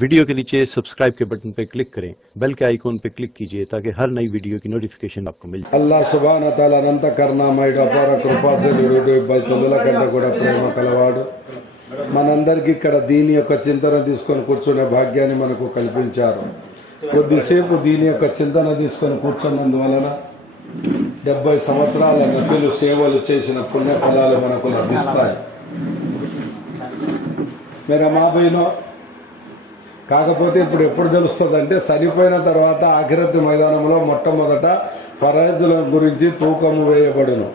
Video के नीचे subscribe के बटन पर क्लिक करें, बेल के आइकॉन पर क्लिक कीजिए ताकि हर नई वीडियो की नोटिफिकेशन आपको मिल जाए। అల్లా సుబ్హాన తాలా అనంత కరుణామయుడు అపార కృపాశీలుడు 70 తల్లుల కంటే కూడా ప్రేమ కలవాడు. మనందరికీ ఇక్కడ దీని యొక్క చింతన తీసుకొని కూర్చునే భాగ్యాన్ని మనకు కల్పించారు. కొద్దిసేపు దీని యొక్క చింతన తీసుకొని కూర్చున్నందువలన 70 సంవత్సరాల నఫిలు సేవలు చేసిన పుణ్య ఫలాలు మనకు లభిస్తాయి. మేరా మాబైనో కాకపోతే ఇప్పుడు ఎప్పుడు తెలుస్తుంది అంటే చనిపోయిన తర్వాత ఆఖిరత్ మైదానంలో మొట్టమొదట ఫరైజుల గురించి తూకము వేయబడును.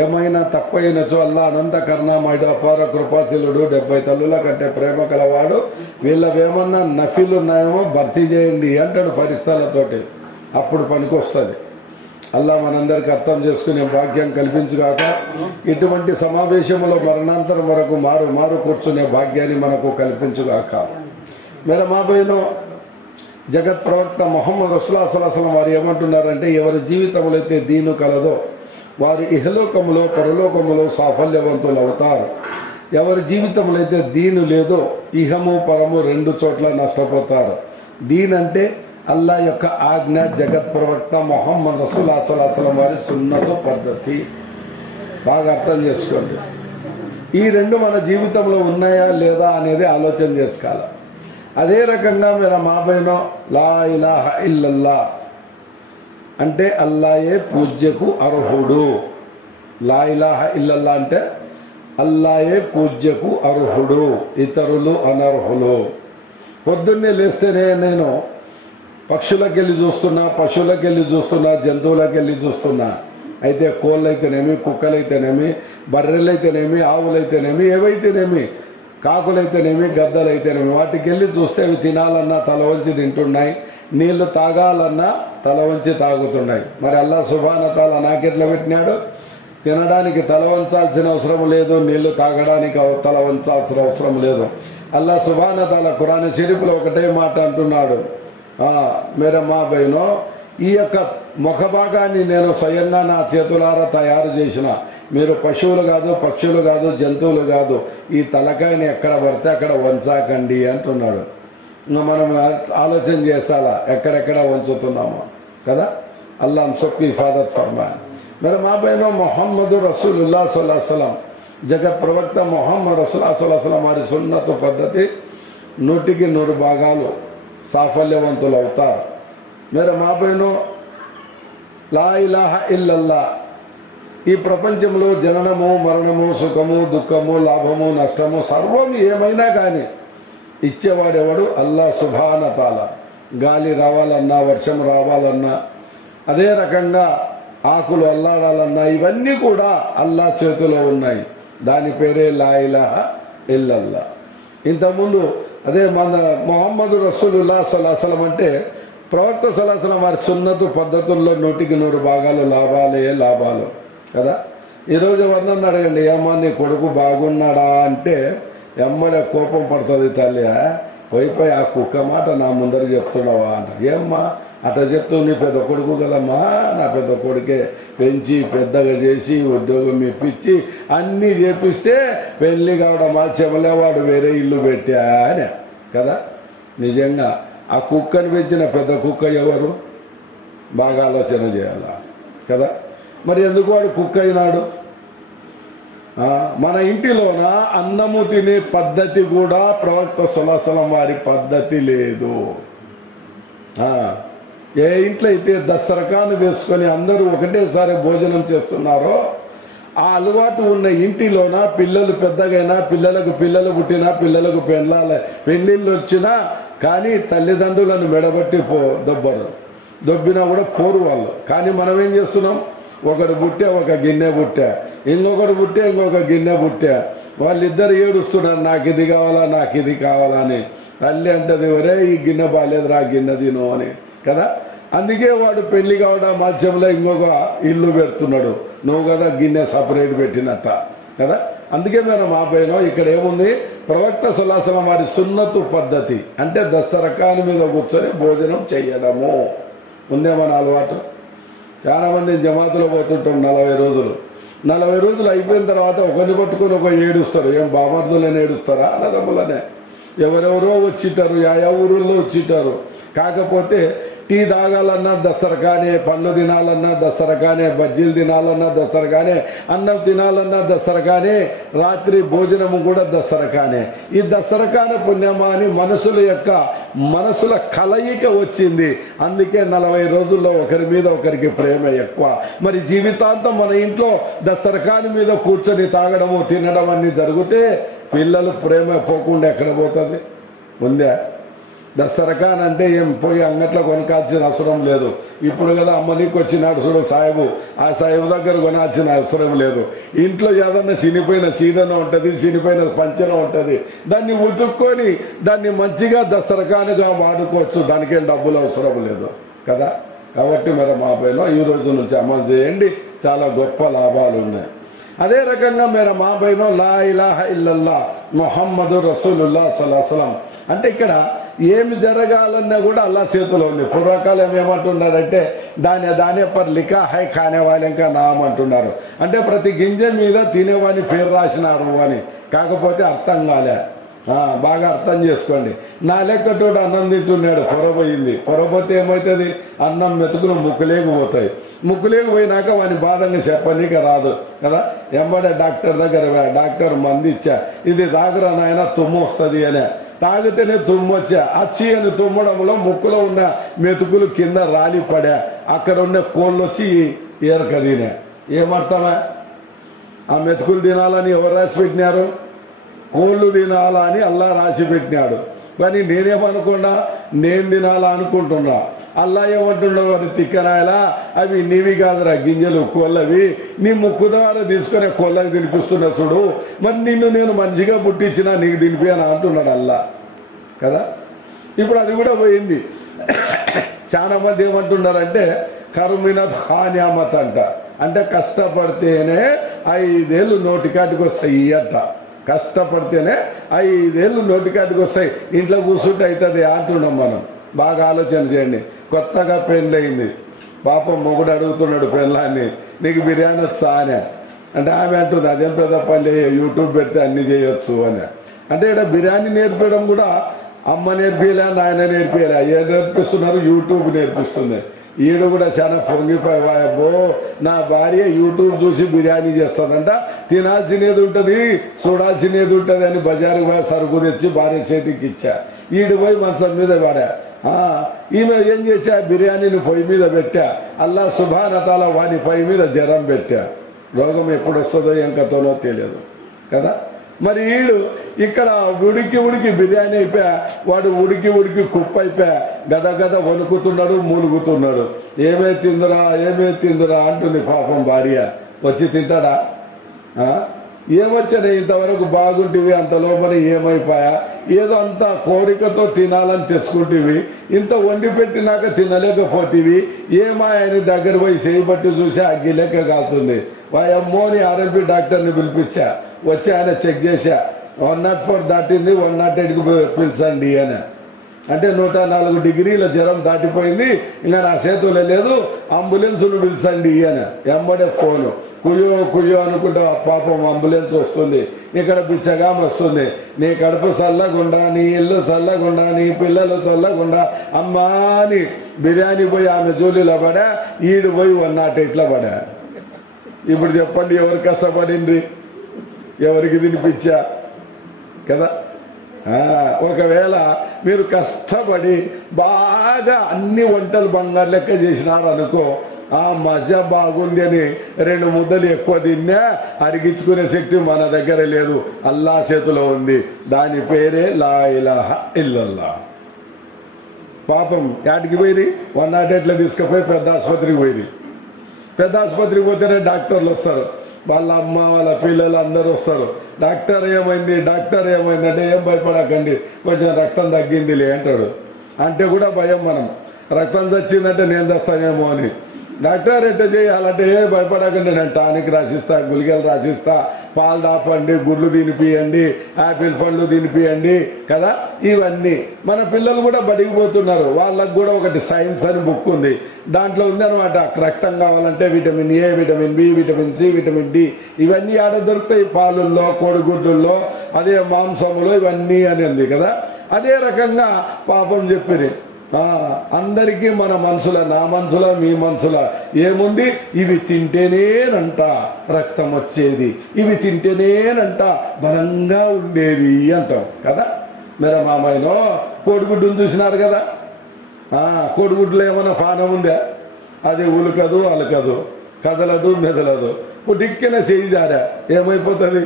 ఏమైనా తక్కువైనచో అల్లా అనంత కరుణామయుడు అపార కృపాశీలుడు 70 తల్లుల కంటే ప్రేమ కలవాడు. వీళ్ళవేమన్నా నఫీలు ఉన్నాయేమో భర్తీ చేయండి అంటాడు ఫరిస్తాలతోటి. అప్పుడు పనికొస్తుంది. అల్లా మనందరికి అర్థం చేసుకునే భాగ్యం కల్పించుగాక. ఇటువంటి సమావేశంలో మరణాంతరం వరకు మారు కూర్చునే భాగ్యాన్ని మనకు కల్పించుగాక. మేర మాబైలో జగత్ ప్రవక్త మొహమ్మద్ రసూలుల్లాహి సల్లల్లాహు అలైహి వసల్లం వారు ఏమంటున్నారంటే, ఎవరి జీవితంలో అయితే దీను కలదో వారు ఇహలోకములో పరలోకములో సాఫల్యవంతులు అవుతారు. ఎవరి జీవితంలో అయితే దీను లేదో ఇహము పరము రెండు చోట్ల నష్టపోతారు. దీన్ అంటే అల్లా యొక్క ఆజ్ఞ, జగత్ ప్రవక్త మొహమ్మద్ రసూలుల్లాహి సల్లల్లాహు అలైహి వసల్లం వారి సున్నతు పద్ధతి. బాగా అర్థం చేసుకోండి. ఈ రెండు మన జీవితంలో ఉన్నాయా లేదా అనేది ఆలోచన చేసుకోవాలి. అదే రకంగా మీరు మాబైనో లా ఇలాహ ఇల్లల్లా అంటే అల్లాయే పూజ్యకు అర్హుడు. లా ఇలాహ ఇల్లల్లా అంటే అల్లాయే పూజ్యకు అర్హుడు, ఇతరులు అనర్హులు. పొద్దున్నే లేస్తేనే నేను పక్షులకెళ్ళి చూస్తున్నా, పశువులకెళ్ళి చూస్తున్నా, జంతువులకెళ్ళి చూస్తున్నా. అయితే కోళ్ళైతేనేమి, కుక్కలైతేనేమి, బర్రెలైతేనేమి, ఆవులైతేనేమి, ఏవైతేనేమి, కాకులైతేనేమి, గద్దలైతేనేమి, వాటికి వెళ్ళి చూస్తే అవి తినాలన్నా తల వంచి తింటున్నాయి, నీళ్లు తాగాలన్నా తల వంచి తాగుతున్నాయి. మరి అల్లా సుబ్హాన తాలా నాకెట్లా పెట్టినాడు? తినడానికి తల వంచాల్సిన అవసరం లేదు, నీళ్లు తాగడానికి తల వంచాల్సిన అవసరం లేదు. అల్లా సుబ్హాన తాలా ఖురాన్ షరీఫ్లో ఒకటే మాట అంటున్నాడు, మేరా మాబైనో ఈ యొక్క ముఖ భాగాన్ని నేను స్వయంగా నా చేతులారా తయారు చేసిన. మీరు పశువులు కాదు, పక్షులు కాదు, జంతువులు కాదు, ఈ తలకాయని ఎక్కడ పడితే అక్కడ వంచాకండి అంటున్నాడు. ఇంకా మనం ఆలోచన చేసాలా ఎక్కడెక్కడ వంచుతున్నామో కదా. అల్లా సొక్కి హిఫాజత్ ఫర్మాయ్. మరి మాబైనో మొహమ్మద్ రసూలుల్లాహి సల్లల్లాహు అలైహి వసల్లం జగత్ ప్రవక్త మొహమ్మద్ రసూలుల్లాహి సల్లల్లాహు అలైహి వసల్లం వారి సున్నతు పద్ధతి 100కి 100 భాగాలు సాఫల్యవంతులు అవుతారు. మేర మాబైనో లా ఇలాహ ఇల్లల్లా ఈ ప్రపంచంలో జననము, మరణము, సుఖము, దుఃఖము, లాభము, నష్టము సర్వం ఏమైనా కానీ ఇచ్చేవాడెవడు? అల్లా సుబ్హాన తాలా. గాలి రావాలన్నా, వర్షం రావాలన్నా, అదే రకంగా ఆకులు అల్లాడాలన్నా ఇవన్నీ కూడా అల్లా చేతిలో ఉన్నాయి. దాని పేరే లా ఇలాహ ఇల్లల్లా. ఇంతకుముందు అదే మన మొహమ్మద్ రసూలుల్లాహి సల్లల్లాహు అలైహి వసల్లం అంటే ప్రవక్త సల్లల్లాహు అలైహి వసల్లం వారి సున్నతు పద్ధతుల్లో 100కి 100 భాగాలు లాభాలు కదా. ఈరోజు ఎవరినన్నా అడగండి, ఏమ్మా నీ కొడుకు బాగున్నాడా అంటే ఎమ్మడే కోపం పడుతుంది తల్లి. పోయిపోయి ఆ కుక్క మాట నా ముందర చెప్తున్నావా అంట. ఏమ్మా అట్లా చెప్తూ నీ పెద్ద కొడుకు కదమ్మా, నా పెద్ద కొడుకే పెంచి పెద్దగా చేసి ఉద్యోగం ఇప్పించి అన్నీ చేపిస్తే పెళ్లి కావడం మా చెమలేవాడు వేరే ఇల్లు పెట్టా అని కదా. నిజంగా ఆ కుక్కని పెంచిన పెద్ద కుక్క ఎవరు? బాగా ఆలోచన చేయాలా కదా. మరి ఎందుకు వాడు కుక్క అయినాడు? మన ఇంటిలోన అన్నము తినే పద్ధతి కూడా ప్రవక్త సల్లల్లాహు అలైహి వసల్లం వారి పద్ధతి లేదు. ఏ ఇంట్లో అయితే దస్తరఖాను వేసుకొని అందరూ ఒకటేసారి భోజనం చేస్తున్నారో ఆ అలవాటు ఉన్న ఇంటిలోన పిల్లలు పెద్దగైనా, పిల్లలకు పిల్లలు పుట్టినా, పిల్లలకు పెళ్ళిళ్ళు వచ్చినా కానీ తల్లిదండ్రులను మెడబట్టి దొబ్బినా కూడా పోరు వాళ్ళు. కానీ మనం ఏం చేస్తున్నాం? ఒకడు పుట్టే ఒక గిన్నె పుట్టా, ఇంకొకడు పుట్టే ఇంకొక గిన్నె పుట్టా, వాళ్ళిద్దరు ఏడుస్తున్నారు, నాకు ఇది కావాలా, నాకు ఇది కావాలా అని. తల్లి అంటది, ఒరే ఈ గిన్నె బాగాలేదురా, గిన్నె తిను అని కదా. అందుకే వాడు పెళ్లి కావడం మాధ్యమంలో ఇంకొక ఇల్లు పెడుతున్నాడు, నువ్వు కదా గిన్నె సపరేట్ పెట్టినట్ట కదా. అందుకే మనం మాపైన ఇక్కడ ఏముంది? ప్రవక్త సల్లల్లాహు అలైహి వసల్లం వారి సున్నతు పద్ధతి అంటే దస్తరఖాన్ మీద కూర్చొని భోజనం చేయడము ఉందే మన అలవాటు. చాలా మంది జమాతులో పోతుంటాం 40 రోజులు. 40 రోజులు అయిపోయిన తర్వాత ఒకరిని పట్టుకొని ఒక ఏడుస్తారు. ఏం బామర్దులని ఏడుస్తారా? అన్నదమ్ములనే ఎవరెవరో వచ్చిటారు, యా ఊరుల్లో వచ్చిటారు. కాకపోతే టీ తాగాలన్నా దస్తరకానే, పండ్లు తినాలన్నా దస్తరకానే, బజ్జీలు తినాలన్నా దస్తరకానే, అన్నం తినాలన్నా దస్తరకానే, రాత్రి భోజనము కూడా దస్తరకానే. ఈ దస్తరకాన పుణ్యమా అని మనసుల కలయిక వచ్చింది. అందుకే 40 రోజుల్లో ఒకరి మీద ఒకరికి ప్రేమ ఎక్కువ. మరి జీవితాంతం మన ఇంట్లో దస్తరకాని మీద కూర్చొని తాగడము తినడం అన్ని జరిగితే పిల్లలు ప్రేమ పోకుండా ఎక్కడ పోతుంది? ఉందే? దస్తరకాన్ అంటే ఏం పోయి అంగట్లో కొనకాల్సిన అవసరం లేదు. ఇప్పుడు కదా అమ్మనికి వచ్చినాడు చూడు సాయిబు, ఆ సాయిబు దగ్గర కొనాల్సిన అవసరం లేదు. ఇంట్లో ఏదన్నా చినిపోయిన సీదన ఉంటుంది, చినిపోయిన పంచన ఉంటుంది, దాన్ని ఉతుక్కొని దాన్ని మంచిగా దస్తరకానుగా వాడుకోవచ్చు. దానికేం డబ్బులు అవసరం లేదు కదా. కాబట్టి మరి మా పైన ఈ రోజు నుంచి అమలు చేయండి, చాలా గొప్ప లాభాలు ఉన్నాయి. అదే రకంగా మీరు మా పైన లా ఇలాహ ఇల్లల్లా ముహమ్మదు రసూలుల్లాహ్ సల్లల్లాహు అలైహి వసల్లం అంటే ఇక్కడ ఏమి జరగాలన్నా కూడా అల్లా చేతిలో ఉంది. పూర్వకాలం ఏమంటున్నారంటే దానే పర్ లిఖా హై ఖానే వాలేంకా నామ్ అంటున్నారు. అంటే ప్రతి గింజ మీద తినేవాని పేరు రాసినారు అని. కాకపోతే అర్థం కాలే. బాగా అర్థం చేసుకోండి. నా లెక్కటోడు అన్నం తింటున్నాడు, పొరపోతే ఏమవుతుంది? అన్నం మెతుకులు ముక్కులేకపోతాయి. ముక్కులేకపోయినాక వాని బాధని చెప్పనీక రాదు కదా. ఎంబడే డాక్టర్ దగ్గర డాక్టర్ మంది ఇచ్చా, ఇది తాగురా నాయన తుమ్ము వస్తుంది అనే. తాగితేనే తుమ్ము వచ్చా. అచ్చి అని తుమ్మడంలో ముక్కులో ఉన్న మెతుకులు కింద రాలి పడా. అక్కడ ఉన్న కోళ్ళు వచ్చి ఏరకదినే. ఏమర్థమా? ఆ మెతుకులు తినాలని ఎవరు రాసి పెట్టినారు? కోళ్ళు తినాలా అని అల్లా రాసి పెట్టినాడు. కానీ నేనేమనుకున్నా, నేను తినాలా అనుకుంటున్నా. అల్లా ఏమంటున్నావు? అని తిక్కనాయలా, అవి నీవి కాదురా గింజలు, కోళ్ళవి. నీ ముక్కు ద్వారా తీసుకునే కోళ్ళకి తినిపిస్తున్నా చూడు. మరి నిన్ను నేను మంచిగా పుట్టించినా నీకు తినిపోయాను అంటున్నాడు అల్లా కదా. ఇప్పుడు అది కూడా పోయింది. చాలా మంది ఏమంటున్నారంటే కరుమినత్ ఖాన్యామత్ అంట. అంటే కష్టపడితేనే 5 ఏళ్ళు నోటికాటికి వస్తాయి అంట. కష్టపడితేనే 5 ఏళ్ళు నోటికాటికి వస్తాయి. ఇంట్లో కూర్చుంటే అవుతుంది అంటున్నాం మనం. బాగా ఆలోచన చేయండి. కొత్తగా పెళ్ళయింది, పాపం మొగుడు అడుగుతున్నాడు పెళ్ళాన్ని, నీకు బిర్యానీ వచ్చా అని. అంటే ఆమె అంటుంది అదేం పెద్ద పని, యూట్యూబ్ పెడితే అన్ని చేయొచ్చు అని. అంటే ఇక్కడ బిర్యానీ నేర్పడం కూడా అమ్మ నేర్పిలే, నాయన నేర్పిలే. ఏం నేర్పిస్తున్నారు? యూట్యూబ్ నేర్పిస్తుంది. ఈడు కూడా చాలా పొంగిపోయాబో, నా భార్య యూట్యూబ్ చూసి బిర్యానీ చేస్తుందంట, తినాల్సినది ఉంటుంది చూడాల్సినది ఉంటుంది అని బజారు పోయి సరుకు తెచ్చి భార్య చేతికి ఇచ్చా. ఈడు పోయి మంచం మీద పడా. ఈమె ఏం చేశా? బిర్యానీని పొయ్యి మీద పెట్టా. అల్లా సుబ్హానతాల వాని పొయ్యి మీద జ్వరం పెట్టా. రోగం ఎప్పుడు వస్తుందో ఏం కథలో తెలియదు కదా. మరి వీడు ఇక్కడ ఉడికి బిర్యానీ అయిపోయా, వాడు ఉడికి కుప్ప అయిపోయా. గద వణుకుతున్నాడు, మూలుగుతున్నాడు. ఏమే తిందురా అంటుంది పాపం భార్య. వచ్చి తింటాడా? ఏమొచ్చానే ఇంతవరకు బాగుంటివి, అంత లోపల ఏమైపోయా? ఏదో అంత కోరికతో తినాలని తెచ్చుకుంటేవి, ఇంత వండి పెట్టినాక తినలేకపోతేవి. ఏమాయని దగ్గర పోయి చేయబట్టి చూసి అగ్గి లెక్క కాలుతుంది. వాయమ్మోని ఆర్ఎంపీ డాక్టర్ని పిలిపించా. వచ్చి ఆయన చెక్ చేశా, 104 దాటింది, 108కి పిలిచండి అని. అంటే 104 డిగ్రీల జ్వరం దాటిపోయింది, ఇంకా నా చేతుల్లో లేదు, అంబులెన్సులు పిలిచండి అని. ఎంబడే ఫోను కుయ్యో అనుకుంటా పాపం అంబులెన్స్ వస్తుంది. ఇక్కడ బిచ్చగా వస్తుంది. నీ కడుపు చల్లగుండా, నీ ఇల్లు చల్లగుండా, నీ పిల్లలు చల్లగుండా అమ్మా అని బిర్యానీ పోయి ఆమె జోలీలో పడా, ఈడు పోయి 108లో పడా. ఇప్పుడు చెప్పండి, ఎవరు కష్టపడింది, ఎవరికి తినిపించా కదా. ఒకవేళ మీరు కష్టపడి బాగా అన్ని వంటలు బంగారు లెక్క చేసినారు అనుకో, ఆ మజా బాగుంది అని 2 ముద్దలు ఎక్కువ తిన్నా అరిగించుకునే శక్తి మన దగ్గర లేదు, అల్లా చేతిలో ఉంది. దాని పేరే లా ఇలాహ ఇల్లల్లా. పాపం యాటికి పోయి 108లో తీసుకుపోయి పెద్ద ఆసుపత్రికి పోయి, పెద్ద ఆసుపత్రికి పోతేనే డాక్టర్లు వస్తారు, వాళ్ళ అమ్మ వాళ్ళ పిల్లలు అందరూ వస్తారు. డాక్టర్ ఏమైంది అంటే ఏం భయపడకండి, కొంచెం రక్తం తగ్గిందిలే అంటాడు. అంటే కూడా భయం. మనం రక్తం చచ్చిందంటే నేను తెస్తానేమో అని. డాక్టర్ ఎట్ట చేయాలంటే భయపడకండి, నేను టానిక్ రాసిస్తా, గుళికలు రాసిస్తా, పాలు దాపండి, గుడ్లు తినిపియండి, యాపిల్ పండ్లు తినిపియండి కదా. ఇవన్నీ మన పిల్లలు కూడా బడికి పోతున్నారు, వాళ్ళకు కూడా ఒకటి సైన్స్ అని బుక్ ఉంది, దాంట్లో ఉంది అనమాట. రక్తం కావాలంటే vitamin A, vitamin B, vitamin C, vitamin D ఇవన్నీ ఆడ దొరుకుతాయి, పాలుల్లో, కోడిగుడ్డుల్లో, అదే మాంసములో ఇవన్నీ అని ఉంది కదా. అదే రకంగా పాపం చెప్పిరి అందరికీ మన మనసుల, నా మనసుల, మీ మనసుల ఏముంది, ఇవి తింటేనేనంట రక్తం వచ్చేది, ఇవి తింటేనేనంట బలంగా ఉండేది అంటాం కదా. మీరు మామయ్యలో కోడిగుడ్డును చూసినారు కదా. కోడిగుడ్డులో ఏమైనా పానం ఉందా? అది ఉలకదు, అలకదు, కదలదు, మెదలదు. పుట్టిక్కిన చేయి జారా ఏమైపోతుంది,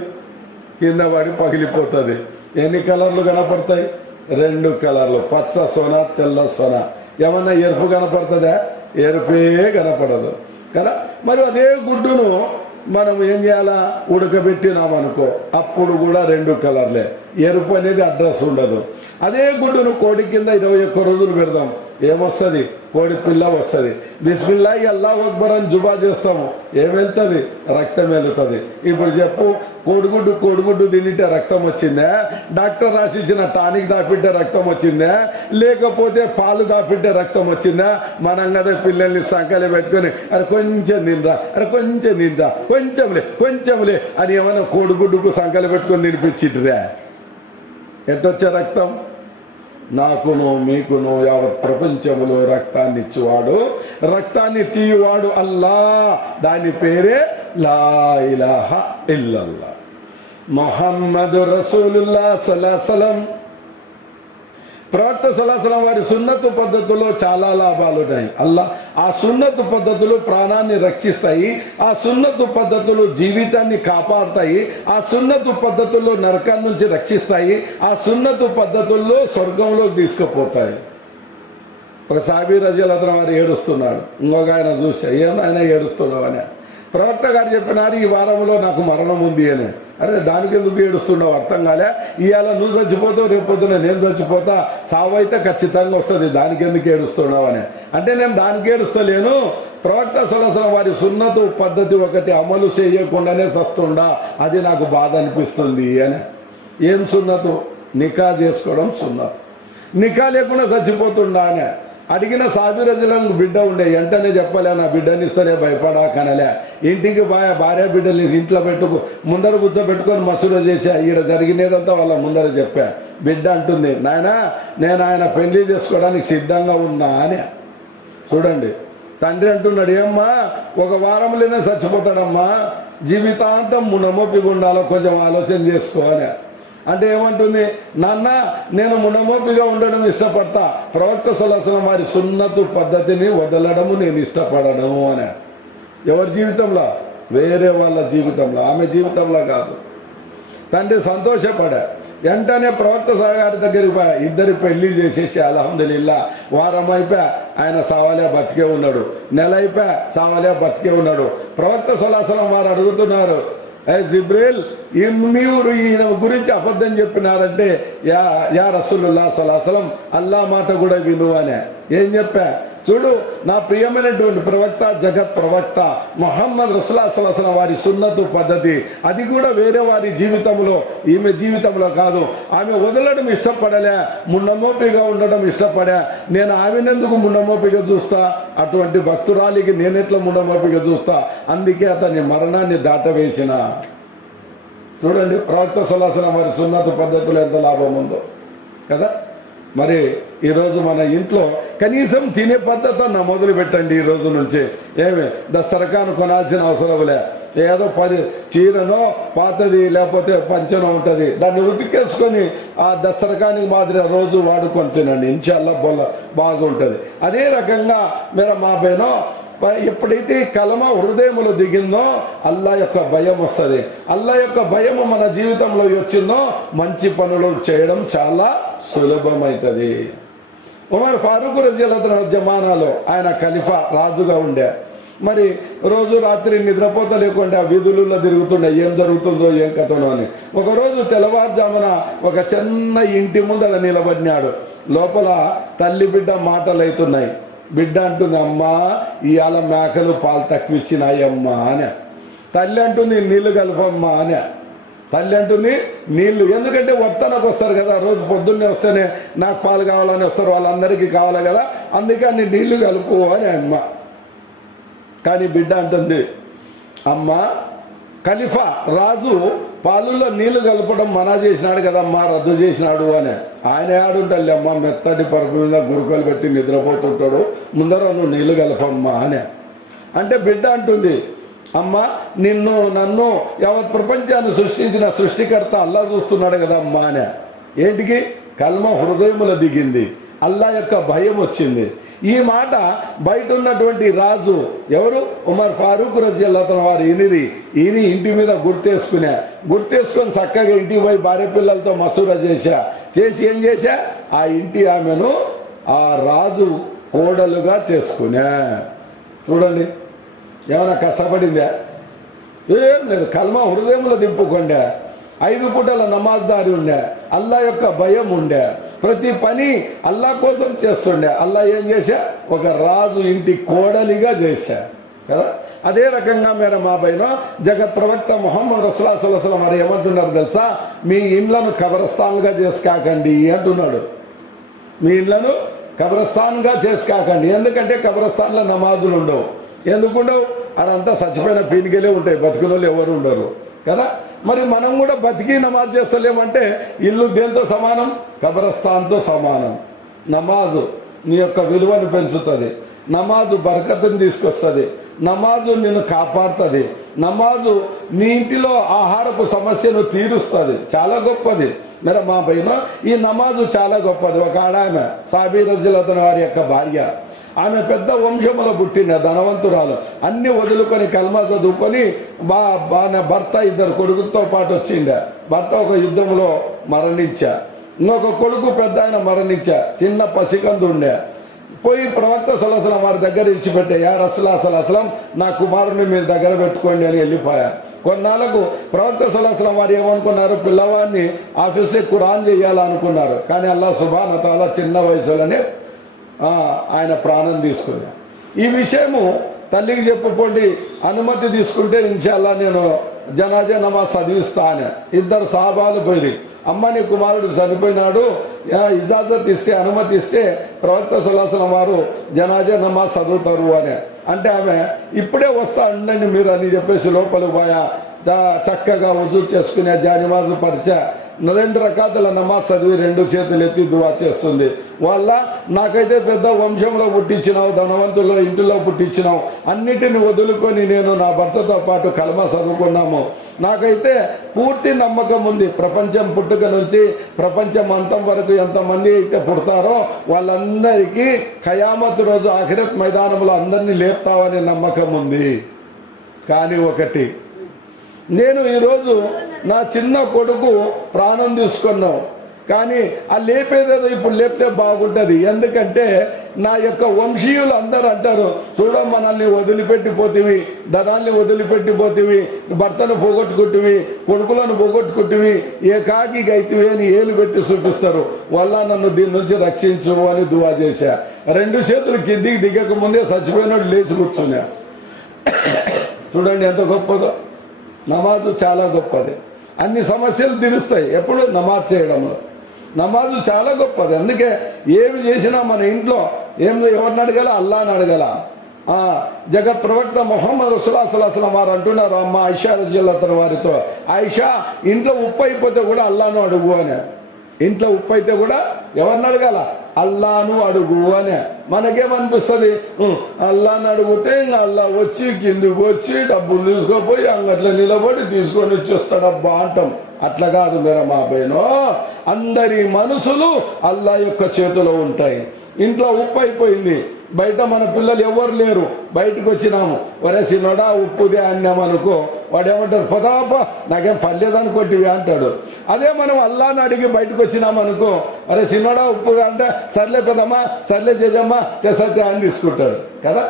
కింద పడి పగిలిపోతుంది. ఎన్ని కలర్లు కనపడతాయి? 2 కలర్లు, పచ్చ సొన, తెల్ల సొన. ఏమన్నా ఎరుపు కనపడుతుందా? ఎరుపే కనపడదు కదా. మరి అదే గుడ్డును మనం ఏం చేయాలా, ఉడకబెట్టినామనుకో అప్పుడు కూడా 2 కలర్లే, ఎరుపు అనేది అడ్రస్ ఉండదు. అదే గుడ్డును కోడి కింద 21 రోజులు పెడదాం, ఏమొస్తుంది? కోడి పిల్ల వస్తుంది. బిస్మిల్లాహి అల్లాహు అక్బర్ అని జుబా చేస్తాము, ఏమెళ్తుంది? రక్తం వెళ్తుంది. ఇప్పుడు చెప్పు, కోడిగుడ్డు తింటే రక్తం వచ్చిందా? డాక్టర్ రాసిచ్చిన టానిక్ దాపిట్టే రక్తం వచ్చిందా? లేకపోతే పాలు దాపిట్టే రక్తం వచ్చిందా? మనం కదా పిల్లల్ని సంకలి పెట్టుకొని అరే కొంచెం తినరా, అరే కొంచెం తినరా, కొంచెంలే అని ఏమైనా కోడిగుడ్డుకు సంకలి పెట్టుకొని తినిపించిట్రా? ఎట్టొచ్చే రక్తం? నాకును మీకును యావత్ ప్రపంచములో రక్తాన్ని ఇచ్చువాడు, రక్తాన్ని తీయువాడు అల్లా. దాని పేరే లా ఇలాహా ఇల్లల్లా ముహమ్మదు రసూలుల్లాహ్ సల్లల్లాహు అలైహి వసల్లం. ప్రవక్త సల్లల్లాహు అలైహి వసల్లం వారి సున్నతు పద్ధతుల్లో చాలా లాభాలు ఉన్నాయి. ఆ సున్నతు పద్ధతులు ప్రాణాన్ని రక్షిస్తాయి, ఆ సున్నతు పద్ధతులు జీవితాన్ని కాపాడుతాయి, ఆ సున్నతు పద్ధతుల్లో నరకాల నుంచి రక్షిస్తాయి, ఆ సున్నతు పద్ధతుల్లో స్వర్గంలోకి తీసుకుపోతాయి. ఒక సాబీ రజీయల్లాహు అన్హు వారు ఏడుస్తున్నాడు, ఇంకొక ఆయన చూస్తే ఏం ఆయన ఏడుస్తున్నావు అని. ప్రవక్త గారు చెప్పినారు, ఈ వారంలో నాకు మరణం ఉంది అని. అరే దానికి ఎందుకు ఏడుస్తున్నావు? అర్థం కాలే. ఇవాళ నువ్వు చచ్చిపోతావు, రేపొద్దున నేను చచ్చిపోతా, సావు అయితే ఖచ్చితంగా వస్తుంది, దానికి ఎందుకు ఏడుస్తున్నావు అని. అంటే నేను దానికి ఏడుస్తలేను, ప్రవక్త సల్లల్లాహు అలైహి వసల్లం వారి సున్నతు పద్ధతి ఒకటి అమలు చేయకుండానే సస్తుండా, అది నాకు బాధ అనిపిస్తుంది అని. ఏం సున్నతు? నికా చేసుకోవడం సున్నతు. నికా లేకుండా చచ్చిపోతుండా అని అడిగిన సాబీ రజులకు బిడ్డ ఉండే, వెంటనే చెప్పలే, నా బిడ్డని ఇస్తలే భయపడా కనలే. ఇంటికి భార్య బిడ్డల్ని ఇంట్లో ముందర కూర్చోబెట్టుకొని మసూర చేశా. ఈడ జరిగినదంతా వాళ్ళ ముందర చెప్పా. బిడ్డ అంటుంది, నాయనా నేను ఆయన పెళ్లి చేసుకోవడానికి సిద్ధంగా ఉన్నా అని. చూడండి, తండ్రి అంటున్నాడు, ఏమ్మా 1 వారంలోనే చచ్చిపోతాడమ్మా, జీవితాంతం మునమొప్పిగా ఉండాలో కొంచెం ఆలోచన చేసుకో అని. అంటే ఏమంటుంది, నాన్న నేను మునమోపిగా ఉండడం ఇష్టపడతా, ప్రవక్త సల్లల్లాహు అలైహి వసల్లం వారి సున్నతు పద్ధతిని వదలడము నేను ఇష్టపడను అని. ఎవరి జీవితంలో? వేరే వాళ్ళ జీవితంలో, ఆమె జీవితంలో కాదు. తండ్రి సంతోషపడా. వెంటనే ప్రవక్త గారి దగ్గరికి పోయా, ఇద్దరి పెళ్లి చేసేసి అల్హమ్దులిల్లా. వారం అయిపోయా, ఆయన సావాలే బతికే ఉన్నాడు. నెల అయిపోయా, సావాలే బతికే ఉన్నాడు. ప్రవక్త సల్లల్లాహు అలైహి వసల్లం వారు అడుగుతున్నారు, జిబ్రీల్ మీరు ఈయన గురించి అబద్ధం చెప్పినారంటే, యా రసూలుల్లాహ్ సల్లల్లాహు అలైహి వసల్లం అల్లా మాట కూడా విను అని. ఏం చెప్పా? చూడు, నా ప్రియమైనటువంటి ప్రవక్త, జగత్ ప్రవక్త ముహమ్మద్ రసూలుల్లాహ్ సల్లల్లాహు అలైహి వసల్లం వారి సున్నతు పద్ధతి, అది కూడా వేరే వారి జీవితంలో, ఈమె జీవితంలో కాదు. ఆమె వదలడం ఇష్టపడలే, మున్నమోపిగా ఉండడం ఇష్టపడా. నేను ఆమెనెందుకు మున్నమోపిగా చూస్తా? అటువంటి భక్తురాలికి నేనెట్లా మున్నమోపిగా చూస్తా? అందుకే అతని మరణాన్ని దాటవేసిన. చూడండి, ప్రవక్త సల్లల్లాహు అలైహి వసల్లం వారి సున్నతు పద్ధతులు ఎంత లాభం ఉందో కదా. మరి ఈరోజు మన ఇంట్లో కనీసం తినే పద్ధతి మొదలు పెట్టండి. ఈ రోజు నుంచి ఏమి దస్తరకాను కొనాల్సిన అవసరం లే. ఏదో 10 చీరనో పాతది లేకపోతే పంచనో ఉంటుంది, దాన్ని ఉతికేసుకొని ఆ దస్తరకానికి మాదిరి రోజు వాడుకొని తినండి, ఇన్షాల్లా బాగుంటుంది. అదే రకంగా మీరు మా బేనో ఎప్పుడైతే కలమ హృదయంలో దిగిందో అల్లా యొక్క భయం వస్తుంది. అల్లా యొక్క భయం మన జీవితంలో వచ్చిందో మంచి పనులు చేయడం చాలా సులభమవుతుంది. ఉమర్ ఫారూక్ రజియల్లాహు అన్హు జమానాలో ఆయన ఖలీఫా రాజుగా ఉండే. మరి రోజు రాత్రి నిద్రపోత లేకుండా వీధులలో తిరుగుతుండే, ఏం జరుగుతుందో ఏం కథనో అని. ఒకరోజు తెల్లవారుజామున ఒక చిన్న ఇంటి ముందర నిలబడినాడు. లోపల తల్లి బిడ్డ మాటలు అవుతున్నాయి. బిడ్డ అంటుంది అమ్మా ఇవాళ మేకలు పాలు తక్కువ ఇచ్చినాయమ్మా అని. తల్లి అంటుంది నీళ్లు కలపమ్మా అని. తల్లి అంటుంది నీళ్లు, ఎందుకంటే వర్తనకు వస్తారు కదా, రోజు పొద్దున్నే వస్తేనే నాకు పాలు కావాలని వస్తారు, వాళ్ళందరికీ కావాలి కదా, అందుకే అన్ని నీళ్లు కలుపు అని అమ్మ. కానీ బిడ్డ అంటుంది అమ్మ ఖలీఫా రాజు పాలుల్లో నీళ్లు కలపడం మనా చేసినాడు కదమ్మా, రద్దు చేసినాడు అని. ఆయన ఆడుంటల్లి అమ్మ మెత్తటి పరుపు మీద గురుకలు పెట్టి నిద్రపోతుంటాడు, ముందర నువ్వు నీళ్లు కలపమ్మా అని. అంటే బిడ్డ అంటుంది అమ్మ నిన్ను నన్ను యావత్ ప్రపంచాన్ని సృష్టించిన సృష్టికర్త అల్లా చూస్తున్నాడు కదమ్మా అని. ఏంటికి కల్మ హృదయములో దిగింది, అల్లా యొక్క భయం వచ్చింది. ఈ మాట బయట ఉన్నటువంటి రాజు ఎవరు ఉమర్ ఫారూక్ రజియల్లాహు వారు ఈయన ఇంటి మీద గుర్తేసుకొని చక్కగా ఇంటికి పోయి భార్య పిల్లలతో మసూరా చేసి ఏం చేశా, ఆ ఇంటి ఆమెను ఆ రాజు కోడలుగా చేసుకునే. చూడండి ఏమైనా కష్టపడిందా? ఏం లేదు, కల్మా హృదయంలో దింపుకొండే, 5 పూటల నమాజ్దారి ఉండే, అల్లా యొక్క భయం ఉండే, ప్రతి పని అల్లా కోసం చేస్తుండే. అల్లా ఏం చేశా, ఒక రాజు ఇంటి కోడలిగా చేశా కదా. అదే రకంగా మేర మా పైన జగత్ ప్రవక్త ముహమ్మద్ రసూలుల్లాహి సల్లల్లాహు అలైహి వసల్లం మరి ఏమంటున్నారు తెలుసా, మీ ఇండ్లను కబరస్థాన్గా చేసుకోకండి అంటున్నాడు. మీ ఇండ్లను కబరస్థాన్గా చేసుకోకండి, ఎందుకంటే కబరస్థాన్లో నమాజులు ఉండవు. ఎందుకుండవు? అదంతా చచ్చిపోయిన పీనికలే ఉంటాయి, బతికిన వాళ్ళు ఎవరు ఉండరు కదా. మరి మనం కూడా బతికి నమాజ్ చేస్తలేమంటే ఇల్లు దేంతో సమానం? కబరస్థాన్తో సమానం. నమాజు నీ యొక్క విలువను పెంచుతుంది, నమాజు బరకతుని తీసుకొస్తుంది, నమాజు నిన్ను కాపాడుతుంది, నమాజు నీ ఇంటిలో ఆహారపు సమస్యను తీరుస్తుంది. చాలా గొప్పది. మరి మా పైన ఈ నమాజు చాలా గొప్పది. ఒక ఆడామె సాబీ రజియల్లాహు వారి యొక్క భార్య, ఆమె పెద్ద వంశములో పుట్టిన ధనవంతురాలు, అన్ని వదులుకొని కల్మా చదువుకొని భర్త 2 కొడుకులతో పాటు వచ్చిండే. భర్త ఒక యుద్ధంలో మరణించా, ఇంకొక కొడుకు పెద్ద ఆయన మరణించా, చిన్న పసికందు ఉండే. పోయి ప్రవక్త సల్లల్లాహు అలైహి వసల్లం వారి దగ్గర ఇచ్చిపెట్టే, యా రసూలుల్లాహి సల్లల్లాహు అలైహి వసల్లం నా కుమారుని మీరు దగ్గర పెట్టుకోండి అని వెళ్ళిపోయా. కొన్నాళ్ళకు ప్రవక్త సల్లల్లాహు అలైహి వసల్లం వారు ఏమనుకున్నారు, పిల్లవాడిని ఆఫీస్కి ఖురాన్ చేయాలనుకున్నారు. కానీ అల్లాహ్ సుబ్హానహు వ తఆలా చిన్న వయసులోనే ఆయన ప్రాణం తీసుకున్నారు. ఈ విషయము తల్లికి చెప్పుకోండి, అనుమతి తీసుకుంటే ఇన్షాల్లా నేను జనాజా నమాజ్ చదివిస్తా అని. 2 సహాబాలు పోయి, అమ్మ నీ కుమారుడు చనిపోయినాడు, ఇజాజత్ ఇస్తే అనుమతి ఇస్తే ప్రవక్త సల్లల్లాహు అలైహి వసల్లం వారు జనాజా నమాజ్ చదువుతారు అని. అంటే ఆమె ఇప్పుడే వస్తా ఉండండి మీరు అని చెప్పేసి లోపలికి పోయా. చక్కగా వజూ చేసుకునే జానిమాజు పరిచయ 2 రకాతుల నమాజ్ చదివి 2 చేతులు ఎత్తి దువా చేస్తుంది. వాళ్ళ నాకైతే పెద్ద వంశంలో పుట్టించినావు, ధనవంతుల్లో ఇంటిలో పుట్టించినావు, అన్నిటిని వదులుకొని నేను నా భర్తతో పాటు కల్మా చదువుకున్నాము. నాకైతే పూర్తి నమ్మకం ఉంది, ప్రపంచం పుట్టుక నుంచి ప్రపంచం అంతం వరకు ఎంతమంది అయితే పుడతారో వాళ్ళందరికీ ఖయామత్ రోజు ఆఖిరత్ మైదానంలో అందరినీ లేపుతావనే నమ్మకం ఉంది. కానీ ఒకటి, నేను ఈరోజు నా చిన్న కొడుకు ప్రాణం తీసుకున్నాం, కానీ ఆ లేపేదేదో ఇప్పుడు లేపితే బాగుంటుంది. ఎందుకంటే నా యొక్క వంశీయులు అందరూ అంటారు, చూడ మనల్ని వదిలిపెట్టిపోతివి, ధనాన్ని వదిలిపెట్టిపోతివి, భర్తను పోగొట్టుకుంటువి, కొడుకులను పోగొట్టుకుంటువి, ఏకాకి గైతివి అని ఏలు పెట్టి చూపిస్తారు. వల్ల నన్ను దీని నుంచి రక్షించు అని దువా చేశా. 2 చేతులు కిందికి దిగక ముందే చచ్చిపోయినట్టు లేచి కూర్చున్నా. చూడండి ఎంత గొప్పదో. నమాజు చాలా గొప్పది, అన్ని సమస్యలు తీరుస్తాయి ఎప్పుడు నమాజ్ చేయడంలో. నమాజు చాలా గొప్పది. అందుకే ఏమి చేసినా మన ఇంట్లో ఎవరిని అడగాల? అల్లాని అడగాల. జగత్ ప్రవక్త ముహమ్మద్ రసూలుల్లాహి సల్లల్లాహు అలైహి వసల్లం వారు అంటున్నారు అమ్మ ఆయిషా రజియల్లాహు వారితో, ఆయిషా ఇంట్లో ఉప్పు అయిపోతే కూడా అల్లాను అడుగు అని. ఇంట్లో ఉప్పు అయితే కూడా ఎవరిని అడగాల? అల్లాను అడుగు అని. మనకేమనిపిస్తుంది, అల్లాను అడుగుతే ఇంకా అల్లా వచ్చి కిందికి వచ్చి డబ్బులు తీసుకుపోయి అంగట్లో నిలబడి తీసుకొని వచ్చేస్తాడబ్బా అంటాం. అట్లా కాదు మేరా మా పైన, అందరి మనసులు అల్లా యొక్క చేతిలో ఉంటాయి. ఇంట్లో ఉప్పు అయిపోయింది, బయట మన పిల్లలు ఎవరు లేరు, బయటకు వచ్చినాము, ఒరే సిన్నోడా ఉప్పుదే అన్నామనుకో, వాడు ఏమంటారు, పదాప నాకేం పర్లేదని కొట్టివి అంటాడు. అదే మనం అల్లాని అడిగి బయటకు వచ్చినామనుకో, అరే సిన్నోడా ఉప్పుగా అంటే సర్లే పెదమ్మా, సర్లే చేజమ్మా, తెసతే అని తీసుకుంటాడు కదా.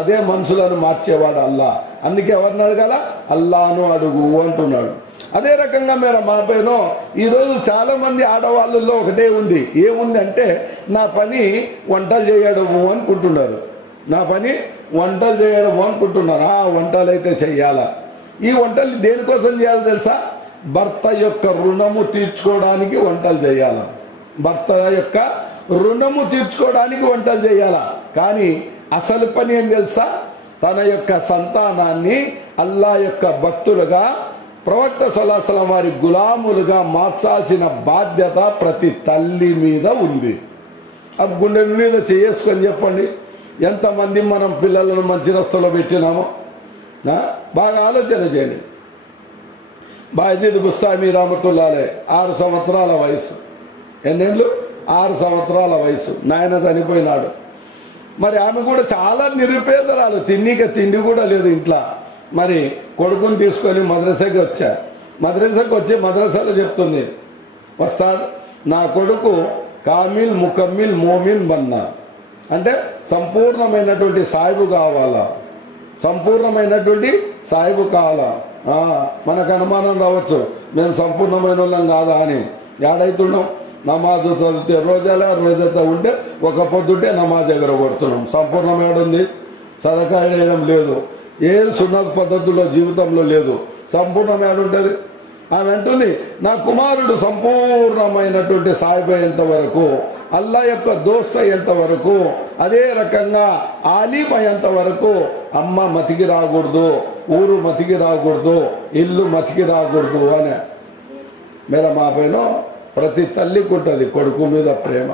అదే మనుషులను మార్చేవాడు అల్లా. అందుకే ఎవరిని అడగాల? అల్లాను అడుగు అంటున్నాడు. అదే రకంగా మీరు మా పైన ఈరోజు చాలా మంది ఆడవాళ్ళల్లో ఒకటే ఉంది. ఏముంది అంటే నా పని వంటలు చేయడము అనుకుంటున్నారు. నా పని వంటలు చేయడము అనుకుంటున్నారు. ఆ వంటలు అయితే చెయ్యాలా. ఈ వంటలు దేనికోసం చేయాలి తెలుసా? భర్త యొక్క రుణము తీర్చుకోవడానికి వంటలు చేయాల. భర్త యొక్క రుణము తీర్చుకోవడానికి వంటలు చేయాల. కానీ అసలు పని ఏం తెలుసా? తన యొక్క సంతానాన్ని అల్లా యొక్క భక్తులుగా, ప్రవక్త సల్లల్లాహు అలైహి వసల్లం వారి గులాములుగా మార్చాల్సిన బాధ్యత ప్రతి తల్లి మీద ఉంది. ఆ గుండె మీద చేసుకొని చెప్పండి, ఎంతమంది మనం పిల్లలను మంచి రస్తలో పెట్టినామో. బాగా ఆలోచన చేయండి. బాయజీద్ బుస్తామి రహమతుల్లాహి అలైహి 6 సంవత్సరాల వయసు. ఎన్నేళ్ళు? 6 సంవత్సరాల వయసు. నాయన చనిపోయినాడు. మరి ఆమె కూడా చాలా నిరుపేదరాలు, తిండి కూడా లేదు ఇంట్లో. మరి కొడుకుని తీసుకొని మద్రసాకి వచ్చా. మద్రసాకి వచ్చి మద్రసాలో చెప్తుంది, వస్తాద్ నా కొడుకు కామిల్ ముకమ్మిల్ మోమిన్ బన్నా, అంటే సంపూర్ణమైనటువంటి సాయిబు కావాలా, సంపూర్ణమైనటువంటి సాయిబు కావాలా. మనకు అనుమానం రావచ్చు, మేము సంపూర్ణమైన వాళ్ళం కాదా అని. ఏడైతున్నాం? నమాజు చదివితే రోజంతా ఉంటే ఒక పొద్దుంటే నమాజ్ ఎగరగొడుతున్నాం. సంపూర్ణం ఏడుంది? సదకా వేయడం లేదు, ఏ సున్నత్ పద్ధతుల్లో జీవితంలో లేదు. సంపూర్ణం ఏడుంటుంది? ఆమె అంటుంది, నా కుమారుడు సంపూర్ణమైనటువంటి సాయిబు అయ్యేంత వరకు, అల్లా యొక్క దోస్త్ అయ్యేంత వరకు, అదే రకంగా ఆలీం అయ్యేంత వరకు అమ్మ మతికి రాకూడదు, ఊరు మతికి రాకూడదు, ఇల్లు మతికి రాకూడదు అని. మీద మా పైన ప్రతి తల్లికి ఉంటుంది కొడుకు మీద ప్రేమ.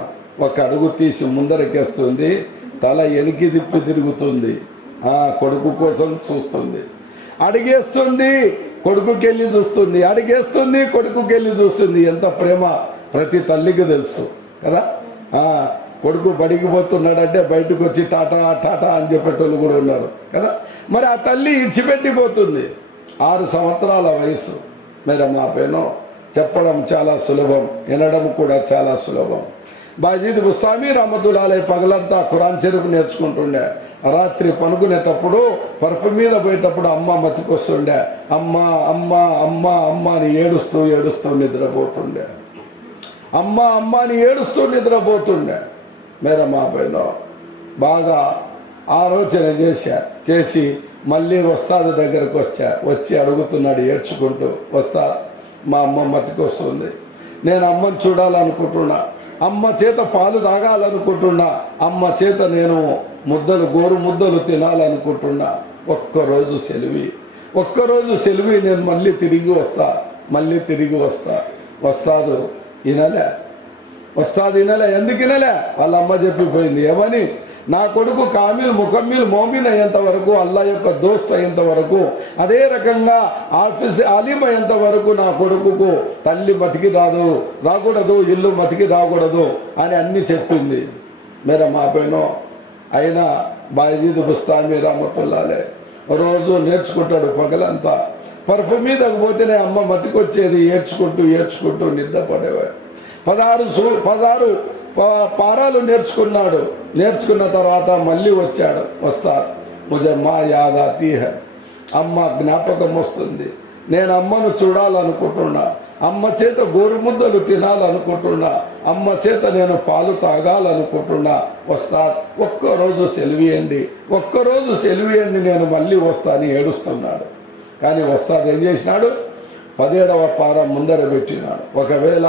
ఒక అడుగు తీసి ముందరకేస్తుంది, తల ఎనికి తిప్పి తిరుగుతుంది, కొడుకు కోసం చూస్తుంది. అడిగేస్తుంది, కొడుకుకెళ్ళి చూస్తుంది, అడిగేస్తుంది, కొడుకుకెళ్ళి చూస్తుంది. ఎంత ప్రేమ ప్రతి తల్లికి తెలుసు కదా. కొడుకు బడికి పోతున్నాడంటే బయటకు వచ్చి టాటా టాటా అని చెప్పేటోళ్ళు కూడా ఉన్నారు కదా. మరి ఆ తల్లి ఇచ్చిపెట్టిపోతుంది. 6 సంవత్సరాల వయసు. మీరు మా పైన చెప్పడం చాలా సులభం, వినడం కూడా చాలా సులభం. బాజీద్ బుస్తామి రహమతుల్లాహి అలైహి పగలంతా ఖురాన్ షరీఫ్ నేర్చుకుంటుండే. రాత్రి పనుకునేటప్పుడు పరుపు మీద పోయేటప్పుడు అమ్మ మతికొస్తుండే. అమ్మ అమ్మ అమ్మ అమ్మ అని ఏడుస్తూ నిద్రపోతుండే. అమ్మ అమ్మ అని ఏడుస్తూ నిద్రపోతుండే. మేర మా పైన బాగా ఆలోచన చేసి మళ్ళీ వస్తాదు దగ్గరకు వచ్చి అడుగుతున్నాడు ఏడ్చుకుంటూ, వస్తా మా అమ్మ మతికొస్తుంది, నేను అమ్మని చూడాలనుకుంటున్నా, అమ్మ చేత పాలు తాగాలనుకుంటున్నా, అమ్మ చేత నేను గోరు ముద్దలు తినాలనుకుంటున్నా. ఒక్కరోజు సెలవి నేను మళ్ళీ తిరిగి వస్తా. వస్తాదు వినలే. ఎందుకు వినలే? వాళ్ళ అమ్మ చెప్పిపోయింది. ఏమని? నా కొడుకు కామిల్ ముకమ్మిల్ మోమిన్ అయ్యేంత వరకు, అల్లా యొక్క దోస్త్ అయ్యేంత వరకు, అదే రకంగా ఆలిం అయ్యేంత వరకు నా కొడుకుకు తల్లి మతికి రాకూడదు, ఇల్లు మతికి రాకూడదు అని అన్ని చెప్పింది. మేర మా పైన అయినా బాయజీద్ బుస్తామి రహమతుల్లాహి అలైహి రోజు నేర్చుకుంటాడు పగలంతా. పరుపు మీదకు పోతేనే అమ్మ మతికొచ్చేది. ఏడ్చుకుంటూ నిద్రపడేవాడు. 16 పారాలు నేర్చుకున్నాడు. నేర్చుకున్న తర్వాత మళ్ళీ వచ్చాడు. ముజే మా యాద్ ఆతీ హై, అమ్మ జ్ఞాపకం వస్తుంది, నేను అమ్మను చూడాలనుకుంటున్నా, అమ్మ చేత గోరుముద్దలు తినాలనుకుంటున్నా, అమ్మ చేత నేను పాలు తాగాలనుకుంటున్నా. ఒక్కరోజు సెలవియండి, నేను మళ్ళీ వస్తాను ఏడుస్తున్నాడు. కానీ ఏం చేసినాడు? 17వ పార ముందర పెట్టినాడు. ఒకవేళ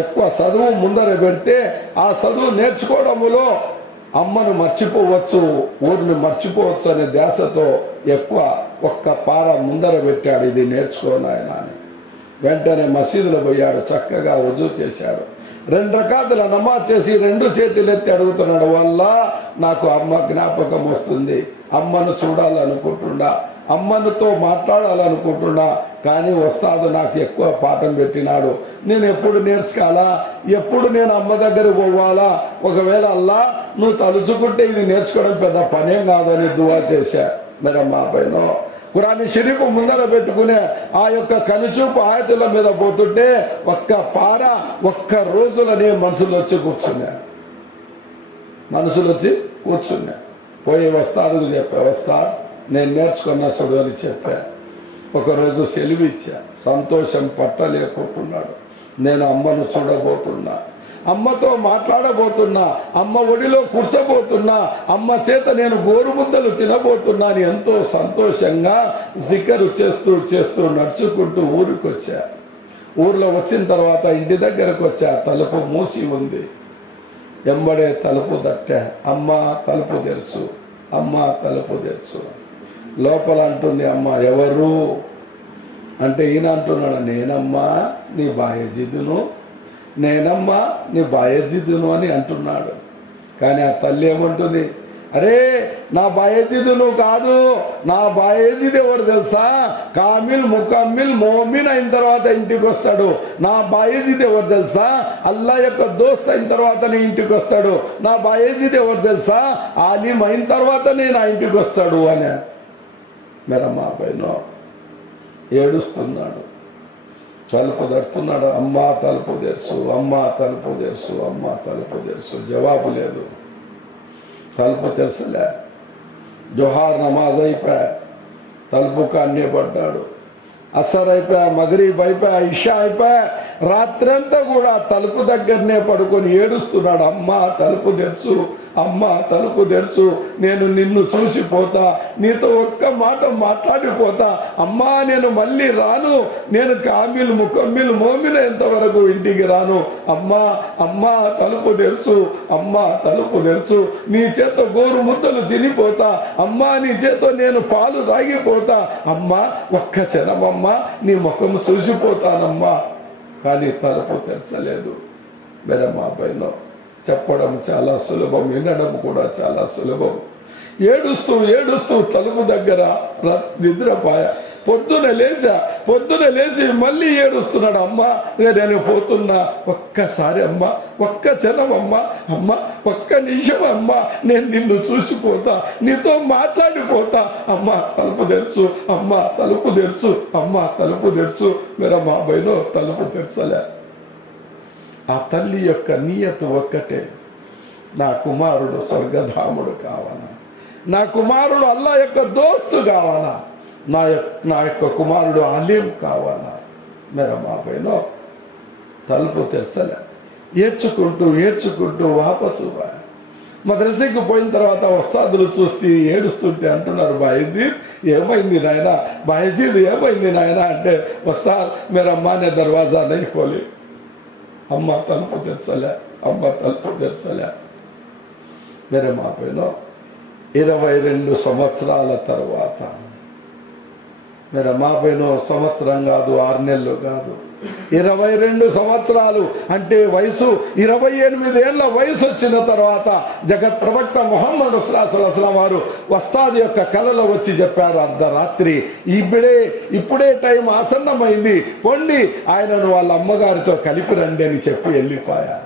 ఎక్కువ చదువు ముందర పెడితే ఆ చదువు నేర్చుకోవడంలో అమ్మను మర్చిపోవచ్చు, ఊరిని మర్చిపోవచ్చు అనే ధ్యాసతో ఒక్క పార ముందర పెట్టాడు. ఇది నేర్చుకోనాయన అని. వెంటనే మసీదులో పోయాడు, చక్కగా రుజువు చేశాడు. 2 రకాతుల నమాజ్ చేసి 2 చేతులు ఎత్తి అడుగుతున్నాడు, వల్ల నాకు అమ్మ జ్ఞాపకం వస్తుంది, అమ్మను చూడాలనుకుంటున్నా, అమ్మతో మాట్లాడాలనుకుంటున్నా. కానీ వస్తాదు నాకు ఎక్కువ పాఠం పెట్టినాడు, నేను ఎప్పుడు నేర్చుకోవాలా, ఎప్పుడు నేను అమ్మ దగ్గర పోవాలా, ఒకవేళ అల్లా నువ్వు తలుచుకుంటే ఇది నేర్చుకోవడం పెద్ద పనేం కాదని దువా చేశా. మరి మా పైన ఖురాన్ షరీఫ్ ముందర పెట్టుకునే ఆ యొక్క కనుచూపు ఆయతుల మీద పోతుంటే ఒక్క రోజులనే మనుషులు వచ్చి కూర్చున్నా. పోయి వస్తాదుకు చెప్పా, నేను నేర్చుకున్న చదువు అని చెప్పా. ఒకరోజు సెలవు ఇచ్చా, సంతోషం పట్టలేకపోతున్నాడు. నేను అమ్మను చూడబోతున్నా, అమ్మతో మాట్లాడబోతున్నా, అమ్మ ఒడిలో కూర్చోబోతున్నా, అమ్మ చేత నేను గోరుముద్దలు తినబోతున్నా అని ఎంతో సంతోషంగా జికరు చేస్తూ చేస్తూ నడుచుకుంటూ ఊరికొచ్చా. ఊర్లో వచ్చిన తర్వాత ఇంటి దగ్గరకు వచ్చా, తలుపు మూసి ఉంది. ఎంబడే తలుపు తట్టా, అమ్మ తలుపు తెరుచు, అమ్మ తలుపు తెరుచు. లోపల అంటుంది అమ్మ, ఎవరు అంటే ఈయన అంటున్నాడు, నేనమ్మా నీ బాయజిదును, నేనమ్మా నీ బాయజిదును అని అంటున్నాడు. కానీ ఆ తల్లి ఏమంటుంది, అరే నా బాయజిదును కాదు, నా బాయజిద్ ఎవరు తెలుసా, కామిల్ ముకమ్మిల్ మోమిన్ అయిన తర్వాత ఇంటికి వస్తాడు. నా బాయజిద్ ఎవరు తెలుసా, అల్లా యొక్క దోస్త్ అయిన తర్వాతనే ఇంటికి వస్తాడు. నా బాయజిద్ ఎవరు తెలుసా, ఆలిం అయిన తర్వాతనే నా ఇంటికి వస్తాడు అని మేరా మా పైన ఏడుస్తున్నాడు, తలుపు తడుతున్నాడు. అమ్మ తలుపు తెరుసు, అమ్మ తలుపు తెరుసు, అమ్మ తలుపు తెరుసు. జవాబు లేదు, తలుపు తెరసలే. జోహార్ నమాజ్ అయిపోయా, తలుపు కాన్నే పడ్డాడు. అసర్ అయిపోయా, మగరీబ్ అయిపోయా, ఇషా అయిపోయా. రాత్రంతా కూడా తలుపు దగ్గరనే పడుకొని ఏడుస్తున్నాడు, అమ్మ తలుపు తెరుచు, అమ్మ తలుపు తెరుచు, నేను నిన్ను చూసిపోతా, నీతో ఒక్క మాట మాట్లాడిపోతా, అమ్మా నేను మళ్ళీ రాను, నేను కామిల్ ముకమ్మిల్ మోమిన్ ఎంతవరకు ఇంటికి రాను, అమ్మా అమ్మా తలుపు తెరుచు, అమ్మా తలుపు తెరుచు, నీ చేత గోరు ముద్దలు తినిపోతా, అమ్మా నీ చేత నేను పాలు తాగిపోతా, అమ్మా ఒక్క క్షణమమ్మా నీ ముఖము చూసిపోతానమ్మా. కానీ తలుపు తెరచలేదు. మేరమ్మా పైన చెప్పడం చాలా సులభం, వినడం కూడా చాలా సులభం. ఏడుస్తూ ఏడుస్తూ తలుపు దగ్గర నిద్రపోయా. పొద్దున లేచి మళ్ళీ ఏడుస్తున్నాడు, అమ్మ నేను పోతున్నా, ఒక్కసారి అమ్మ, ఒక్క క్షణం అమ్మ, అమ్మ ఒక్క నిమిషం అమ్మ, నేను నిన్ను చూసిపోతా, నీతో మాట్లాడిపోతా, అమ్మ తలుపు తెరుచు, అమ్మ తలుపు తెరుచు, అమ్మ తలుపు తెరుచు. మేరా మా బయలో తలుపు తెరచలే. ఆ తల్లి యొక్క నియత ఒక్కటే, నా కుమారుడు స్వర్గధాముడు కావాలా, నా కుమారుడు అల్లా యొక్క దోస్తు కావాలా, నా యొక్క కుమారుడు అలీం కావాలా. మేరా మా పైన తలుపు తెరచలే. ఏడ్చుకుంటూ ఏడ్చుకుంటూ వాపసు మద్రసాకు పోయిన తర్వాత వస్తాదులు చూస్తే ఏడుస్తుంటే అంటున్నారు, బాయజీద్ ఏమైంది నాయన, బాయజీద్ ఏమైంది నాయన అంటే, వస్తాద్ మేరా అమ్మా నే దర్వాజా నహీ ఖోలీ, అమ్మ తలుపు తెరచలే, అమ్మ తలుపు తెరచలే. మేరా మా పైన 22 సంవత్సరాల తర్వాత, మేరా మా పైన సంవత్సరం కాదు, 6 నెలలు కాదు, 22 సంవత్సరాలు అంటే వయసు 28 ఏళ్ల వయసు వచ్చిన తర్వాత జగత్ ప్రవక్త ముహమ్మద్ రసూలుల్లాహి వారు వస్తాద్ యొక్క కలలో వచ్చి చెప్పారు, అర్ధరాత్రి ఇప్పుడే టైం ఆసన్నమైంది, పొండి ఆయనను వాళ్ళ అమ్మగారితో కలిపి రండి అని చెప్పి వెళ్ళిపోయా.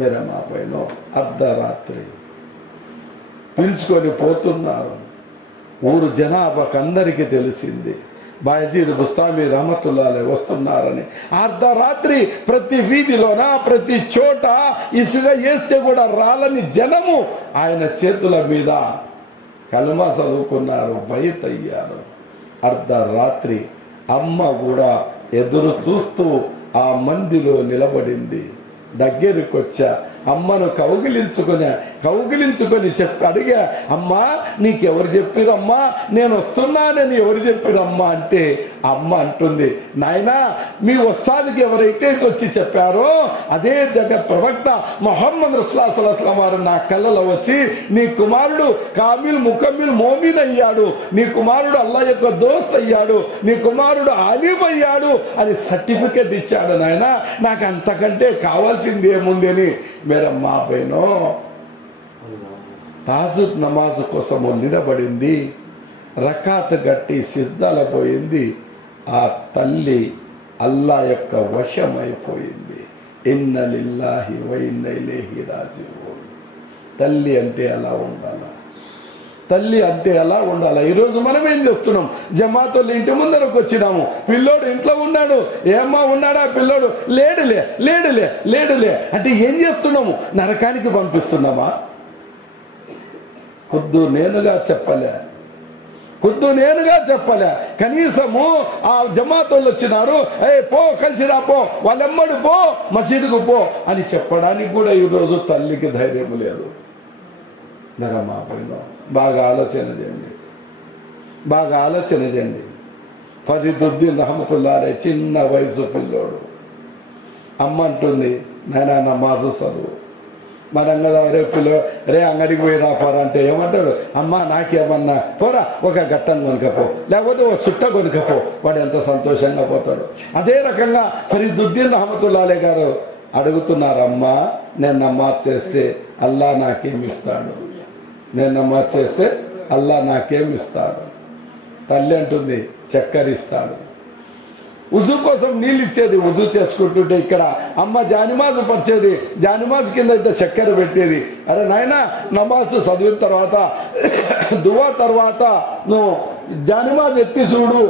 మేరా మా పైన అర్ధరాత్రి పిలుచుకొని పోతున్నారు. ఊరు జనాభాకు అందరికీ తెలిసింది, బాయజీద్ బుస్తామి రహమతుల్లాహి వస్తున్నారని. అర్ధరాత్రి ప్రతి వీధిలోన ప్రతి చోట ఇసుక వేస్తే కూడా రాలని జనము ఆయన చేతుల మీద కలమా చదువుకున్నారు, బయటయ్యారు. అర్ధరాత్రి అమ్మ కూడా ఎదురు చూస్తూ ఆ మందిలో నిలబడింది. దగ్గరికి వచ్చా, అమ్మను కౌగిలించుకొని చెప్పి అడిగా, అమ్మా నీకెవరు చెప్పిరమ్మా నేను వస్తున్నానని ఎవరు చెప్పిరమ్మా అంటే, అమ్మ అంటుంది, నాయనా మీ వస్తాదికి ఎవరైతే వచ్చి చెప్పారో అదే జగత్ ప్రవక్త ముహమ్మద్ రసూలుల్లాహి వారు నా కళ్ళలో వచ్చి, నీ కుమారుడు కామిల్ ముకమ్మిల్ మోమిన్ అయ్యాడు, నీ కుమారుడు అల్లా యొక్క దోస్త్ అయ్యాడు, నీ కుమారుడు ఆలిం అయ్యాడు అని సర్టిఫికెట్ ఇచ్చాడు నాయన, నాకు అంతకంటే కావాల్సింది ఏముంది అని. మేరా మా బైనో తాజుద్ నమాజ్ కోసము నిలబడింది, రకాత్ గట్టి సిజ్దాల పోయింది. ఆ తల్లి అల్లా యొక్క వశమైపోయింది. ఇన్న లిల్లాహి వ ఇన్న ఇలైహి రాజిఊన్. తల్లి అంటే అలా ఉండాలా, తల్లి అంటే ఎలా ఉండాలా. ఈరోజు మనం ఏం చేస్తున్నాం, జమాతులు ఇంటి ముందరకు వచ్చినాము, పిల్లోడు ఇంట్లో ఉన్నాడు, ఏమ్మా ఉన్నాడా పిల్లోడు, లేడులే అంటే ఏం చేస్తున్నాము, నరకానికి పంపిస్తున్నామా? ఖుద్దు నేనుగా చెప్పలే, ఖుద్దు నేనుగా చెప్పలే, కనీసము ఆ జమాతోళ్ళు వచ్చినారు, పో కలిసిరా, పో వాళ్ళెమ్మడు, పో మసీదుకు పో అని చెప్పడానికి కూడా ఈరోజు తల్లికి ధైర్యం లేదు. ధరమా పోయినా బాగా ఆలోచన చేయండి, బాగా ఆలోచన చేయండి. ఫరీదుద్దీన్ రహమతుల్లాహ్ అలైహి చిన్న వయసు పిల్లోడు. అమ్మ అంటుంది, నాయనా నమాజు చదువు. మనం కదా రే అంగడికి పోయి రాపోరా అంటే ఏమంటాడు, అమ్మ నాకేమన్నా పోరా ఒక గట్టం కొనుకపో, లేకపోతే ఒక సుట్ట కొనుకపో. వాడు ఎంత సంతోషంగా పోతాడు. అదే రకంగా ఫరీదుద్దీన్ రహమతుల్లాహ్ అలైహి గారు అడుగుతున్నారు, అమ్మ నేను నమాజ్ చేస్తే అల్లా నాకేమిస్తాడు, నేను నమాజ్ చేస్తే అల్లా నాకేమిస్తాడు. తల్లి అంటుంది, చక్కెర ఇస్తాడు. ఉజు కోసం నీళ్ళు ఇచ్చేది, ఉజు చేసుకుంటుంటే ఇక్కడ అమ్మ జానిమాజు పరిచేది, జానిమాజు కింద అయితే చక్కెర పెట్టేది. అరే నాయన నమాజు చదివిన తర్వాత దువా తర్వాత నువ్వు జానిమాజు ఎత్తి చూడు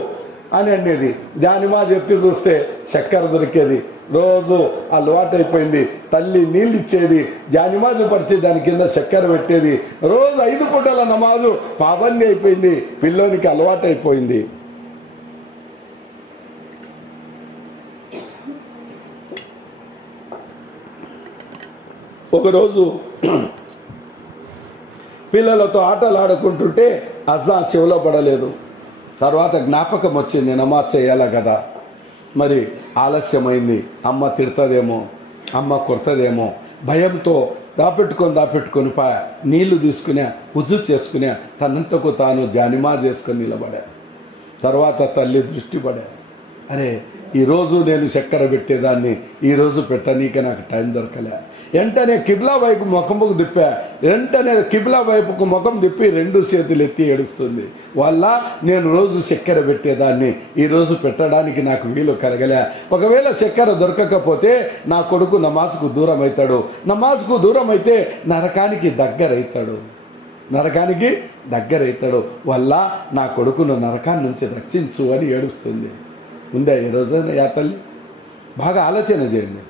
అని అనేది. జానిమాజు ఎత్తి చూస్తే చక్కెర దొరికేది. రోజు అలవాటు అయిపోయింది. తల్లి నీళ్ళు ఇచ్చేది, జానిమాజు పరిచి దాని కింద చక్కెర పెట్టేది. రోజు 5 పూటల నమాజు పాబందీ అయిపోయింది. పిల్లోనికి అలవాటు అయిపోయింది. ఒకరోజు పిల్లలతో ఆటలు ఆడుకుంటుంటే అజాన్ చెవిలో పడలేదు. తర్వాత జ్ఞాపకం వచ్చింది, నమాజ్ చేయాలా కదా. మరి ఆలస్యమైంది. అమ్మ తిడతదేమో, అమ్మ కొడతదేమో భయంతో దాపెట్టుకొని నీళ్లు తీసుకునే, ఉజు చేసుకునే, తనంతకు తాను జానిమా చేసుకుని నిలబడా. తర్వాత తల్లి దృష్టి పడా, అరే ఈరోజు నేను చక్కెర పెట్టేదాన్ని, ఈరోజు పెట్టనీక నాకు టైం దొరకలే. వెంటనే కిబ్లా వైపు ముఖముకు తిప్పా. వెంటనే కిబ్లా వైపుకు ముఖం తిప్పి 2 చేతులు ఎత్తి ఏడుస్తుంది. వల్ల నేను రోజు చక్కెర పెట్టేదాన్ని, ఈరోజు పెట్టడానికి నాకు వీలు కలగలే. ఒకవేళ చక్కెర దొరకకపోతే నా కొడుకు నమాజ్కు దూరం అవుతాడు, నమాజ్కు దూరం అయితే నరకానికి దగ్గరైతాడు, నరకానికి దగ్గరైతాడు. వల్ల నా కొడుకును నరకాన్ని నుంచి రక్షించు అని ఏడుస్తుంది. ఉందా ఈ రోజున యా తల్లి? బాగా ఆలోచన చేయండి,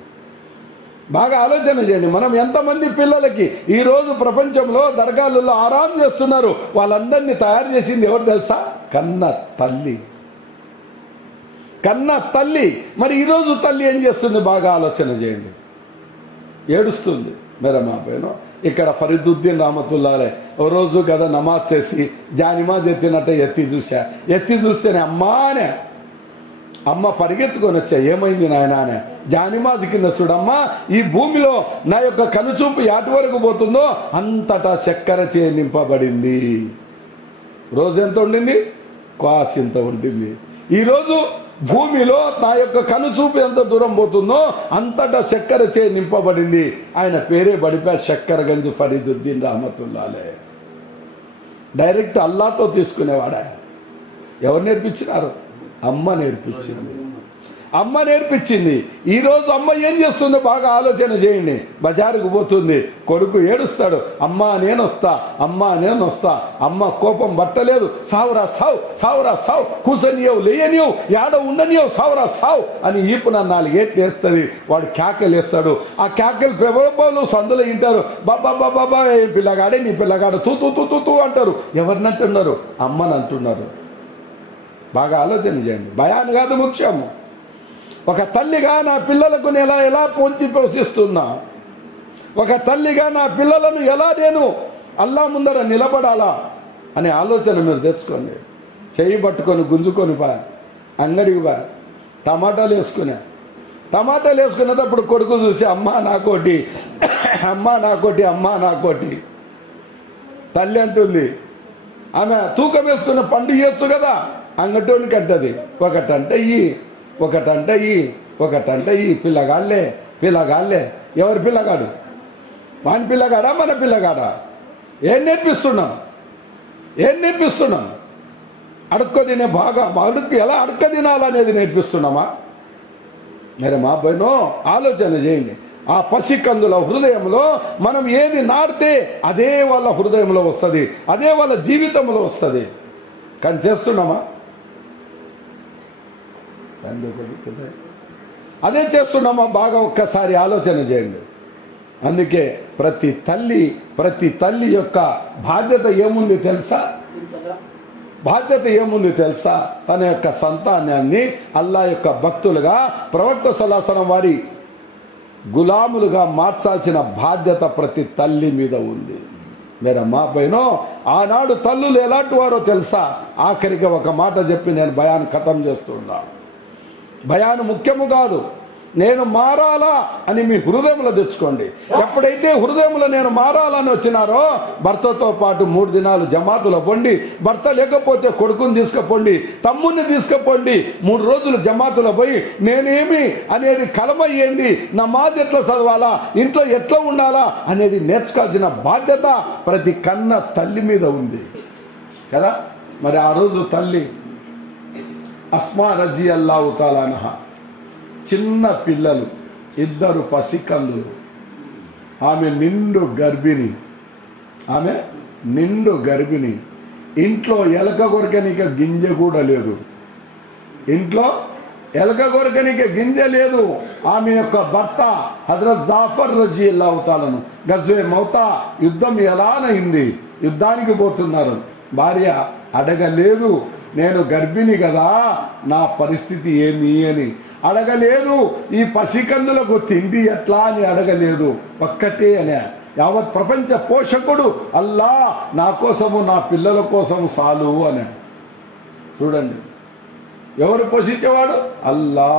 బాగా ఆలోచన చేయండి. మనం ఎంతమంది పిల్లలకి ఈరోజు ప్రపంచంలో దర్గాలలో ఆరాం చేస్తున్నారు. వాళ్ళందరినీ తయారు చేసింది ఎవరు తెలుసా? కన్న తల్లి, కన్న తల్లి. మరి ఈరోజు తల్లి ఏం చేస్తుంది? బాగా ఆలోచన చేయండి. ఏడుస్తుంది. మేరా మా పైన ఇక్కడ ఫరీదుద్దీన్ రహమతుల్లాహ్ అలైహి ఓ రోజు కదా నమాజ్ చేసి జానిమాజ్ ఎత్తినట్టే ఎత్తి చూసా. ఎత్తి చూస్తేనే అమ్మానే, అమ్మ పరిగెత్తుకొని వచ్చా. ఏమైంది నాయన అని. జానిమాజు కింద చూడమ్మా, ఈ భూమిలో నా యొక్క కనుచూపు యాటి వరకు పోతుందో అంతటా చక్కెర చే నింపబడింది. రోజు ఎంత ఉండింది? కాసింత ఉండింది. ఈరోజు భూమిలో నా యొక్క కనుచూపు ఎంత దూరం పోతుందో అంతటా చక్కెర చే నింపబడింది. ఆయన పేరే బడిపా చక్కెరగంజ్ ఫరీదుద్దీన్ రహమతుల్లాహ్ అలైహి. డైరెక్ట్ అల్లాతో తీసుకునేవాడా. ఎవరు నేర్పించినారు? అమ్మ నేర్పించింది, అమ్మ నేర్పించింది. ఈరోజు అమ్మ ఏం చేస్తుందో బాగా ఆలోచన చేయండి. బజారుకు పోతుంది, కొడుకు ఏడుస్తాడు, అమ్మా నేను వస్తా, అమ్మా నేను వస్తా. అమ్మ కోపం పట్టలేదు, సావురా సావు, సావురా సావు, కూసనియవు లేయనియవు, ఏడ ఉండనియవు, సావురా సావు అని ఈపున 4 ఏట్లు వేస్తుంది. వాడు కేకలు వేస్తాడు. ఆ కేకలు పెబలు సందులో వింటారు. బాబా బాబా ఏ పిల్లగాడే నీ పిల్లగాడు తూ తూ తూ తూ అంటారు. ఎవరిని అంటున్నారు? అమ్మని అంటున్నారు. బాగా ఆలోచన చేయండి. భయాన్ని కాదు ముఖ్యము. ఒక తల్లిగా నా పిల్లలకు నేను ఎలా పోంచి పోషిస్తున్నా, ఒక తల్లిగా నా పిల్లలను ఎలా నేను అల్లా ముందర నిలబడాలా అనే ఆలోచన మీరు తెచ్చుకోండి. చెయ్యి పట్టుకొని గుంజుకొని అంగడికి టమాటాలు వేసుకునే. టమాటాలు వేసుకునేటప్పుడు కొడుకు చూసి అమ్మా నాకోటి, అమ్మా నాకోటి, అమ్మా నాకోటి. తల్లి అంటుంది, ఆమె తూకం వేసుకున్న పండు ఇవ్వచ్చు కదా, అంగటోనికి అంటది. ఒకటంటే ఈ పిల్లగాళ్ళే పిల్లగాళ్ళే. ఎవరి పిల్లగాడు? వాని పిల్లగాడా మన పిల్లగాడా? ఏం నేర్పిస్తున్నాం? ఏం నేర్పిస్తున్నాం? అడుక్క తినే బాగా అడుక్కు ఎలా అడుక్క తినాలనేది నేర్పిస్తున్నామా? మరి మా బయనో ఆలోచన చేయండి. ఆ పసికందుల హృదయంలో మనం ఏది నాటితే అదే వాళ్ళ హృదయంలో వస్తుంది, అదే వాళ్ళ జీవితంలో వస్తుంది. కానీ చేస్తున్నామా? అదే చేస్తున్నామా? బాగా ఒక్కసారి ఆలోచన చేయండి. అందుకే ప్రతి తల్లి యొక్క బాధ్యత ఏముంది తెలుసా? బాధ్యత ఏముంది తెలుసా? తన యొక్క సంతానాన్ని అల్లా యొక్క భక్తులుగా, ప్రవక్త సల్లల్లాహు అలైహి వసల్లం వారి గులాములుగా మార్చాల్సిన బాధ్యత ప్రతి తల్లి మీద ఉంది. మేరా మా బైనో, ఆనాడు తల్లులు ఎలాంటి వారో తెలుసా? ఆఖరికి ఒక మాట చెప్పి నేను బయాన్ ఖతం చేస్తున్నా. బయాన్ ముఖ్యము కాదు, నేను మారాలా అని మీ హృదయంలో తెచ్చుకోండి. ఎప్పుడైతే హృదయంలో నేను మారాలని వచ్చినారో, భర్తతో పాటు 3 దినాలు జమాతులో పొండి, భర్త లేకపోతే కొడుకుని తీసుకుపోండి, తమ్ముడిని తీసుకుపోండి, 3 రోజులు జమాతులో పోయి నేనేమి అనేది కలమయ్యేంది, నమాజ్ ఎట్లా చదవాలా, ఇంట్లో ఎట్లా ఉండాలా అనేది నేర్చుకోవాల్సిన బాధ్యత ప్రతి కన్న తల్లి మీద ఉంది కదా. మరి ఆ రోజు తల్లి అస్మా రజియల్లాహు తఆలా అన్హా, చిన్న పిల్లలు, 2 పసికందులు, ఆమె నిండు గర్భిణి, ఇంట్లో ఎలక కొరకనిక గింజ కూడా లేదు, ఇంట్లో ఎలక కొరకనిక గింజ లేదు. ఆమె యొక్క భర్త హజరత్ జాఫర్ రజియల్లాహు తఆలాను గజ్వే మౌతా యుద్ధం ఎలానైంది, యుద్ధానికి పోతున్నారు. భార్య అడగలేదు, నేను గర్భిణి కదా, నా పరిస్థితి ఏమి అని అడగలేదు. ఈ పసికందులకు తిండి ఎట్లా అని అడగలేదు. ఒక్కటే అనే, యావత్ ప్రపంచ పోషకుడు అల్లా, నా కోసము నా పిల్లల కోసం సాలు అనే. చూడండి, ఎవరు పోషించేవాడు? అల్లా.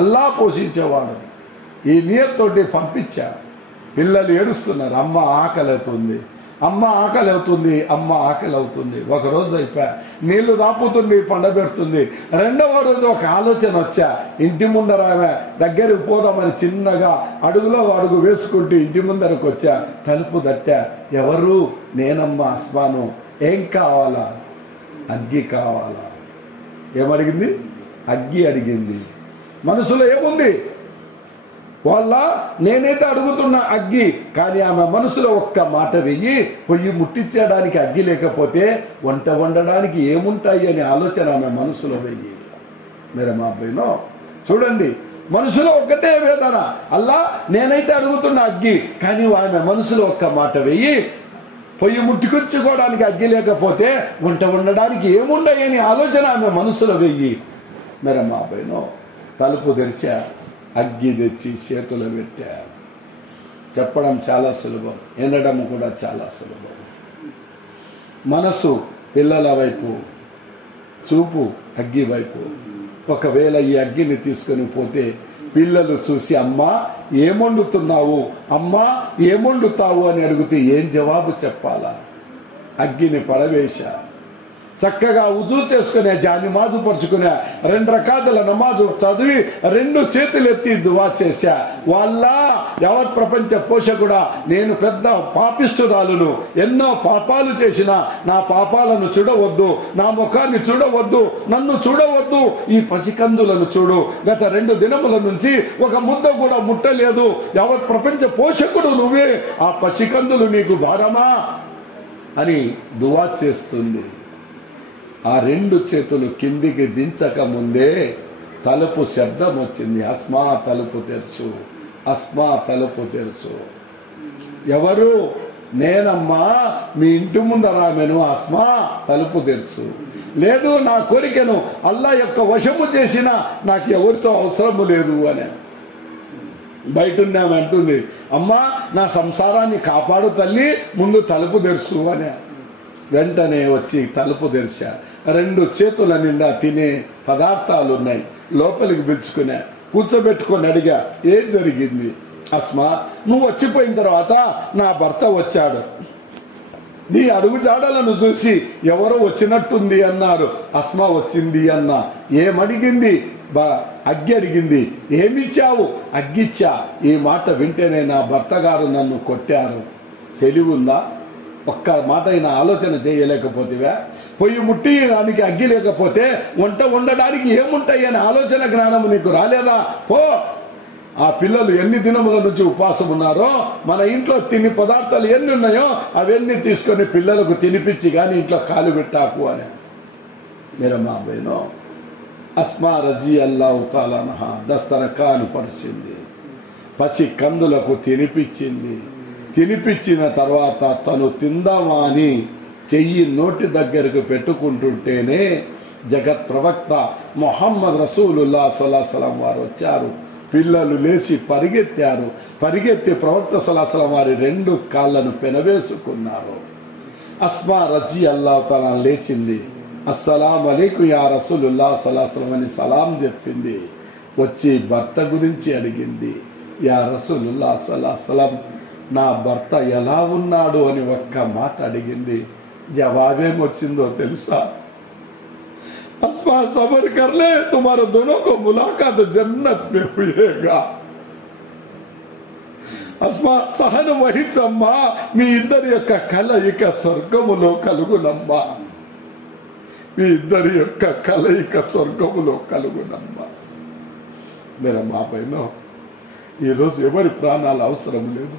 అల్లా పోషించేవాడు. ఈ నియత్తోటి పంపించా. పిల్లలు ఏడుస్తున్నారు, అమ్మ ఆకలి అవుతుంది, అమ్మ ఆకలి అవుతుంది, అమ్మ ఆకలి అవుతుంది. ఒకరోజు అయిపోయా, నీళ్లు దాపుతుంది, పండబెడుతుంది. 2వ రోజు ఒక ఆలోచన వచ్చా, ఇంటి ముందర ఆమె దగ్గరికి పోదామని చిన్నగా అడుగులో అడుగు వేసుకుంటూ ఇంటి ముందరకు వచ్చా. తలుపు తట్టా. ఎవరు? నేనమ్మ అస్మాను. ఏం కావాలా? అగ్గి కావాలా. ఏమడిగింది? అగ్గి అడిగింది. మనసులో ఏముంది? వాళ్ళ నేనైతే అడుగుతున్నా అగ్గి, కానీ ఆమె మనసులో ఒక్క మాట వెయ్యి, పొయ్యి ముట్టించడానికి అగ్గి లేకపోతే వంట వండడానికి ఏముంటాయి అనే ఆలోచన ఆమె మనసులో వెయ్యి. మీరు మా అబ్బాయిలో చూడండి, మనసులో ఒక్కటే వేదన. అల్లా నేనైతే అడుగుతున్నా అగ్గి, కానీ ఆమె మనసులో ఒక్క మాట వెయ్యి, పొయ్యి ముట్టికొచ్చుకోవడానికి అగ్గి లేకపోతే వంట వండడానికి ఏముంటాయి అని ఆలోచన ఆమె మనసులో వెయ్యి. మీరు మా అబ్బాయిలో తలుపు తెరిచా, అగ్గి తెచ్చి చేతులు పెట్టా. చెప్పడం చాలా సులభం, వినడం కూడా చాలా సులభం. మనసు పిల్లల వైపు, చూపు అగ్గి వైపు. ఒకవేళ ఈ అగ్గిని తీసుకొని పోతే పిల్లలు చూసి అమ్మా ఏమండుతున్నావు, అమ్మా ఏమండుతావు అని అడిగితే ఏం జవాబు చెప్పాలా? అగ్గిని పడవేశా. చక్కగా ఉజూ చేసుకునే, జానిమాజు పరుచుకునే, 2 రకాతుల నమాజు చదివి 2 చేతులు ఎత్తి దువా చేశా. వాళ్ళ యావత్ ప్రపంచ పోషకుడా, నేను పెద్ద పాపిష్టురాలును, ఎన్నో పాపాలు చేసిన, నా పాపాలను చూడవద్దు, నా ముఖాన్ని చూడవద్దు, నన్ను చూడవద్దు, ఈ పసికందులను చూడు. గత 2 దినముల నుంచి ఒక ముద్ద కూడా ముట్టలేదు. యావత్ ప్రపంచ పోషకుడు నువ్వే, ఆ పసికందులు నీకు భారమా అని దువా చేస్తుంది. ఆ 2 చేతులు కిందికి దించక ముందే తలుపు శబ్దం వచ్చింది. అస్మా తలుపు తెరుచు, అస్మా తలుపు తెరుచు. ఎవరు? నేనమ్మా, మీ ఇంటి ముందర ఆమెను. అస్మా తలుపు తెరుచు. లేదు, నా కోరికను అల్లా యొక్క వశము చేసిన నాకు ఎవరితో అవసరము లేదు అని బయటున్నామే అంటుంది. అమ్మా నా సంసారాన్ని కాపాడు తల్లి, ముందు తలుపు తెరుచు అని. వెంటనే వచ్చి తలుపు తెరిచా. 2 చేతుల నిండా తినే పదార్థాలు ఉన్నాయి. లోపలికి పిలుచుకున్నా, కూర్చోబెట్టుకొని అడిగా, ఏం జరిగింది? అస్మా, నువ్వు వచ్చిపోయిన తర్వాత నా భర్త వచ్చాడు, నీ అడుగు జాడలను చూసి ఎవరో వచ్చినట్టుంది అన్నారు. అస్మా వచ్చింది అన్నా. ఏమడిగింది? అగ్గి అడిగింది. ఏమిచ్చావు? అగ్గిచ్చా. ఈ మాట వింటేనే నా భర్త గారు నన్ను కొట్టారు. తెలివి ఉందా? ఒక్క మాట అయినా ఆలోచన చేయలేకపోతేవా? పొయ్యి ముట్టియడానికి అగ్గి లేకపోతే వంట వండడానికి ఏముంటాయి అనే ఆలోచన జ్ఞానం నీకు రాలేదా? ఓ, ఆ పిల్లలు ఎన్ని దినముల నుంచి ఉపవాసం ఉన్నారో, మన ఇంట్లో తిని పదార్థాలు ఎన్ని ఉన్నాయో అవన్నీ తీసుకొని పిల్లలకు తినిపించి కానీ ఇంట్లో కాలు పెట్టాకు అని. మీరు మా అబ్బాయినో అస్మా రజియల్లాహు తఆలా అన్హా దస్తరఖాను పరిచింది, పసి కందులకు తినిపించింది. తినిపించిన తర్వాత తను తిందామా అని చెయ్యి నోటి దగ్గరకు పెట్టుకుంటుంటేనే జగత్ ప్రవక్త మొహమ్మద్ రసూలుల్లా సల్లల్లాహు అలైహి వసల్లం వారు వచ్చారు. పిల్లలు లేచి పరిగెత్తారు. పరిగెత్తి ప్రవక్త సల్లల్లాహు అలైహి వసల్లం వారి 2 కాళ్ళను పెనవేసుకున్నారు. అస్మా రజియల్లాహు తఆలా లేచింది. అస్సలాము అలైకుం యా రసూలుల్లాహ్ సల్లల్లాహు అలైహి వసల్లం అని సలాం చెప్పింది. వచ్చి భర్త గురించి అడిగింది. యా రసూలుల్లాహ్ సల్లల్లాహు అలైహి వసల్లం, నా భర్త ఎలా ఉన్నాడు అని ఒక్క మాట అడిగింది. జవాబేమొచ్చిందో తెలుసా? अस्मा सबर कर ले, तुम्हारे दोनों को मुलाकात जन्नत में हुएगा. अस्मा सहन వహించమ్మా, మీ ఇద్దరి యొక్క కలయిక స్వర్గములో కలుగునమ్మా. మీ ఇద్దరి యొక్క కలయిక స్వర్గములో కలుగునమ్మా. మేరా మా పైన ఈరోజు ఎవరి ప్రాణాలు అవసరం లేదు.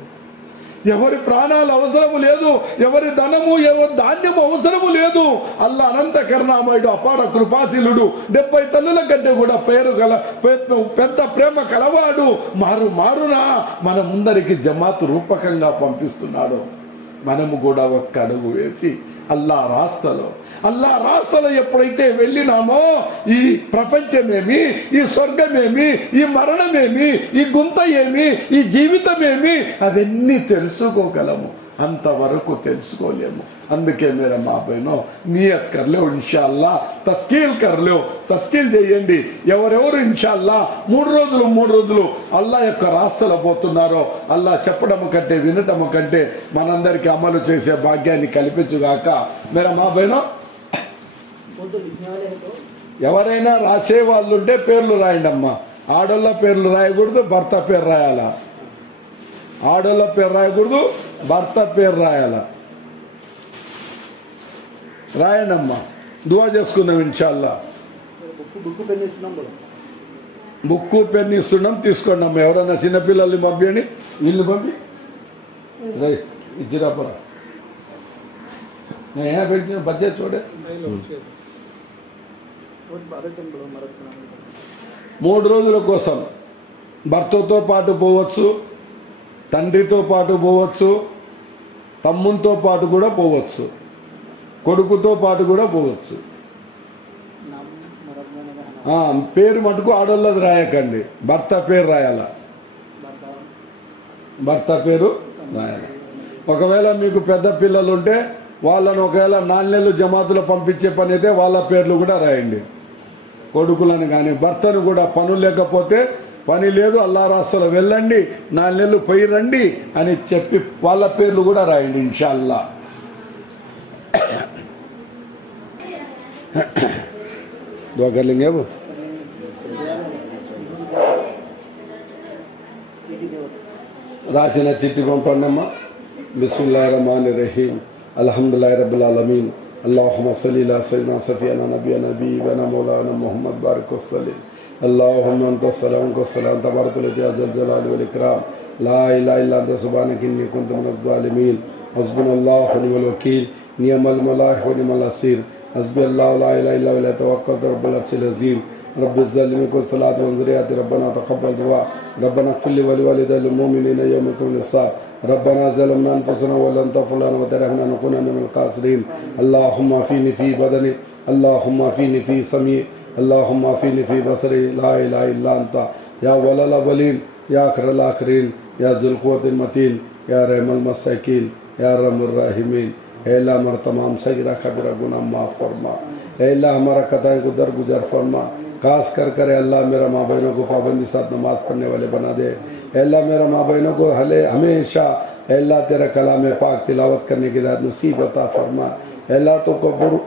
ఎవరి ప్రాణాలు అవసరము లేదు. ఎవరి ధనము ఎవరి ధాన్యము అవసరము లేదు. అల్లా అనంత కరుణామయుడు, అపార కృపాశీలుడు, 70 తల్లుల కంటే కూడా పేరు గల పెద్ద ప్రేమ కలవాడు మారున మన ముందరికి జమాత్ రూపకంగా పంపిస్తున్నాడు. మనము కూడా ఒక్క అడుగు వేసి అల్లా రాస్తలో ఎప్పుడైతే వెళ్ళినామో ఈ ప్రపంచమేమి, ఈ స్వర్గమేమి, ఈ మరణమేమి, ఈ గుంత ఏమి, ఈ జీవితమేమి అవన్నీ తెలుసుకోగలము. అంతవరకు తెలుసుకోలేము. అందుకే మేరా మా బహనో నియత్ కర్లేవు, ఇన్షాల్లా తస్కీల్ చేయండి. ఎవరెవరు ఇన్షాల్లా 3 రోజులు అల్లా యొక్క రాస్తలో పోతున్నారో అల్లా చెప్పడము కంటే వినటము కంటే మనందరికి అమలు చేసే భాగ్యాన్ని కల్పించుగాక. మేరా మా బహనో ఎవరైనా రాసే వాళ్ళుంటే పేర్లు రాయండి అమ్మా. ఆడోళ్ళ పేర్లు రాయకూడదు, భర్త పేరు రాయాలా. ఆడోళ్ళ పేరు రాయకూడదు, భర్త పేరు రాయాలా. రాయండమ్మా, దువా చేసుకుందాం ఇన్షాల్లా. బుక్కు పెన్ ఇస్తున్నాం, తీసుకోండి అమ్మా. ఎవరన్నా చిన్నపిల్లల్ని పంపించండి, వీళ్ళు పంపి రై ఇచ్చిరాపరా. నేను పెట్టిన బడ్జెట్ చూడే. 3 రోజుల కోసం భర్తతో పాటు పోవచ్చు, తండ్రితో పాటు పోవచ్చు, తమ్మునితో పాటు కూడా పోవచ్చు, కొడుకుతో పాటు కూడా పోవచ్చు. పేరు మటుకు ఆడోళ్ళది రాయకండి, భర్త పేరు రాయాల. భర్త పేరు రాయాల. ఒకవేళ మీకు పెద్ద పిల్లలు ఉంటే వాళ్ళను ఒకవేళ 4 నెలలు జమాతులో పంపించే పని అయితే వాళ్ళ పేర్లు కూడా రాయండి. కొడుకులను కానీ భర్తను కూడా పనులు లేకపోతే పని లేదు అల్లా రాస్తలో వెళ్ళండి, 4 నెలలు పోయి రండి అని చెప్పి వాళ్ళ పేర్లు కూడా రాయండి ఇన్షాల్లా. దుఆ కర్ లేంగే. రాసిన చిట్టి పంపండి అమ్మా. బిస్మిల్లాహిర్ రహమానిర్ రహీం. అల్హమ్దులిల్లాహి రబ్బిల్ ఆలమీన్. అల్లాహుమ్మ సల్లి అలా సయ్యిదినా సఫీనా నబీనా మౌలానా ముహమ్మద్ బారిక్ వసల్లిం. అల్లాహుమ్మ అంత సలాం కో సలాం తబారకల్ యా జల్ జలాలి వల్ ఇక్రామ్. లా ఇలాహా ఇల్లా అంత సుబ్హానక ఇన్నీ కున్తు మినజ్ జాలిమీన్. హస్బునల్లాహు వ ని'మల్ వకీల్. ని'మల్ మౌలా వ ని'మల్ నసీర్. హస్బి అల్లాహు లా ఇలాహా ఇల్లా హువ తవక్కల్తు రబ్బల్ అర్శిల్ అజీమ్. రబ్బి జ్జల్మి కు సలాతు వ ذريات ربنا تقبل دعاء ربنا اغفر لي ولوالدي المؤمنين يوم يقوم الحساب ربنا ظلمنا انفسنا ولن تغفر لنا وترحمنا لنكونن من الخاسرين اللهم اعفني في بدني اللهم اعفني في سمعي اللهم اعفني في بصري لا اله الا انت يا اول الاولين يا اخر الاخرين يا ذو القوة المتين يا رحم المساكين يا ارحم الراحمين. ए अल्लाह हमारा तमाम सगीरा कबीरा गुनाह माफ़ फरमा. ए अल्लाह हमारा कताएं को दरगुजर फरमा. खास कर करे अल्लाह मेरा माँ बहनों को पाबंदी साथ नमाज पढ़ने वाले बना दे. अल्लाह मेरा माँ बहनों को हमेशा अल्लाह तेरा कलाम पाक तिलावत करने की दाद नसीब अता फरमा. अल्लाह तो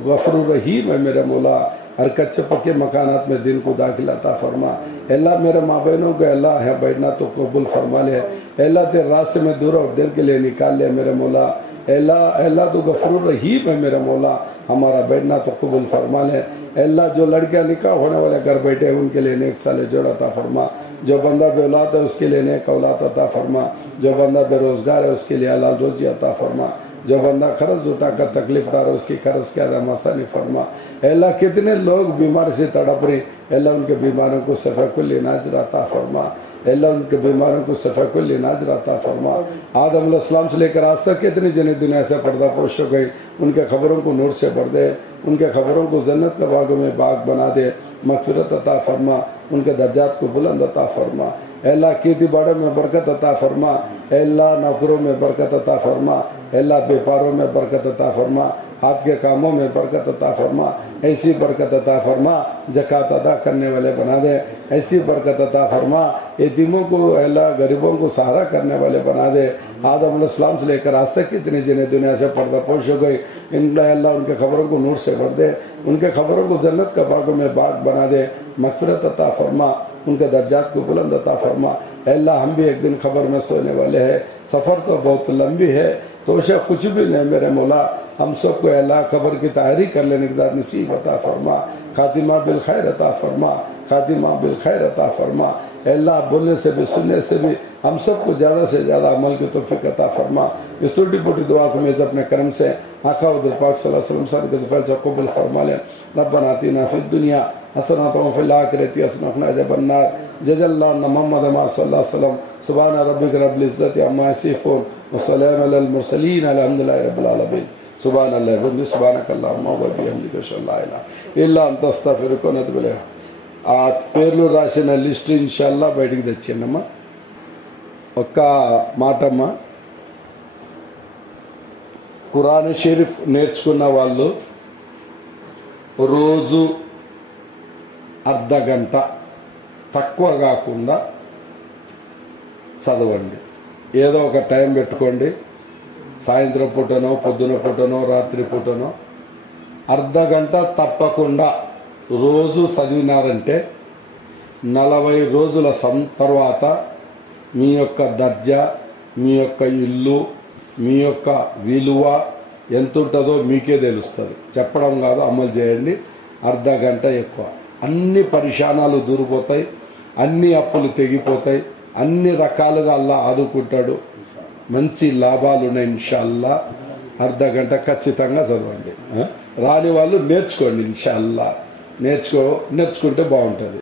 गफूर रहीम है मेरे मौला. हर कच्चे पक्के मकानात में दिन को दाखिल अता फरमा. अल्लाह मेरे माँ बहनों को अल्लाह है बैठना तो कबूल फरमा ले. अल्लाह तेरे रास्ते में दूर और दिल के लिए निकाल ले मेरे मौला. अल्लाह तो गफूर रहीम है मेरा मौला. हमारा बैठना तो कबूल फरमा ले. अल्लाह जो लड़कियां निकाह होने वाले घर बैठे हैं उनके लिए नेक साले जोड़ अता फरमा. जो बंदा बेऔलाद है उसके लिए नेक औलाद अता फरमा. जो बंदा बेरोजगार है उसके लिए हलाल रोजी अता फरमा. जो बंदा कर्ज उठाकर तकलीफ उठा रहा है उसकी कर्ज के अदा आसानी फरमा. अल्लाह कितने लोग बीमारी से तड़प रहे, अल्लाह उनके बीमारों को सफ़ा कुल नाजर अता फरमा. अल्लाह उनके बीमारों को सफ़ा कुल इलाज अता फरमा। आदम अलैहिस्सलाम से लेकर आज तक कितनी जने दुनिया से पर्दा पोश हो गई, उनके खबरों को नूर से भर दे, उनके खबरों को जन्नत के बागों में बाग बना दे, मगफिरत अता फरमा, उनके दर्जात को बुलंद अता फरमा। अल्लाह खेती बाड़ों में बरकत अता फरमा, अल्लाह नौकरों में बरकत अता फरमा, अल्लाह व्यापारों में बरकत अता फरमा, हाथ के कामों में बरकत अता फरमा, ऐसी बरकत अता फरमा ज़कात अदा करने वाले बना दे, ऐसी बरकत अता फरमा यतीमों को अल्लाह गरीबों को सहारा करने वाले बना दे। आदम अलैहिस्सलाम से लेकर आज तक कितनी जिन्हें दुनिया से पर्दा पोश हो गई, इनका अल्लाह उनके खबरों को नूर से भर दे, उनके खबरों को जन्नत का बागों में बाग बना दे, मगफिरत अता फरमा, उनके दर्जात को बुलंद अता फरमा। अल्लाह हम भी एक दिन खबर में सोने वाले हैं, सफ़र तो बहुत लंबी है, तो उसे कुछ भी नहीं मेरे मौला, हम सबको अल्लाह खबर की तैयारी कर लेने की नसीब अता फरमा, खातिमा बिल खैर अता फरमा, खातिमा बिल खैर अता फरमा। अल्लाह बोलने से भी सुनने से भी हम सबको ज़्यादा से ज़्यादा अमल की तौफीक अता फरमा। इस टूटी फूटी दुआ को मेज़ अपने करम से आका वदर पाक सल्लल्लाहु अलैहि वसल्लम के दुफैल से कबूल फरमा ले। रब्बना आतिना फिद दुनिया हसनतन व फिल आखिरति हसनतन व क़िना अज़ाबन्नार। जज़ल्लाहु मुहम्मद सल्लल्लाहु अलैहि वसल्लम। सुब्हान रब्बिका रब्बिल इज़्ज़ति अम्मा यसिफून व सलामुन अलल मुरसलीन अल्हम्दुलिल्लाहि रब्बिल आलमीन। सुभान अल्लाह व सुभानकल्लाहुम्मा व बिहम्दिका अशहदु अल्ला इलाहा इल्ला अंता अस्तगफिरुका व अतूबु इलैक। ఆ పేర్లు రాసిన లిస్ట్ ఇన్షాల్లా బయటికి తెచ్చిందమ్మా. ఒక్క మాటమ్మా, ఖురాన్ షరీఫ్ నేర్చుకున్న వాళ్ళు రోజు అర్ధ గంట తక్కువ కాకుండా చదవండి. ఏదో ఒక టైం పెట్టుకోండి, సాయంత్రం పూటనో పొద్దున పూటనో రాత్రి పూటనో అర్ధ గంట తప్పకుండా రోజు చదివినారంటే 40 రోజుల తర్వాత మీ యొక్క దర్జా, మీ యొక్క ఇల్లు, మీ యొక్క విలువ ఎంత ఉంటుందో మీకే తెలుస్తుంది. చెప్పడం కాదు, అమలు చేయండి. అర్ధ గంట ఎక్కువ అన్ని పరిశానాలు దూరిపోతాయి, అన్ని అప్పులు తెగిపోతాయి, అన్ని రకాలుగా అల్లా ఆదుకుంటాడు. మంచి లాభాలు ఉన్నాయి ఇన్షాల్లా. అర్ధ గంట ఖచ్చితంగా చదవండి. రాని వాళ్ళు నేర్చుకోండి ఇన్షాల్లా. నేర్చుకుంటే బాగుంటుంది.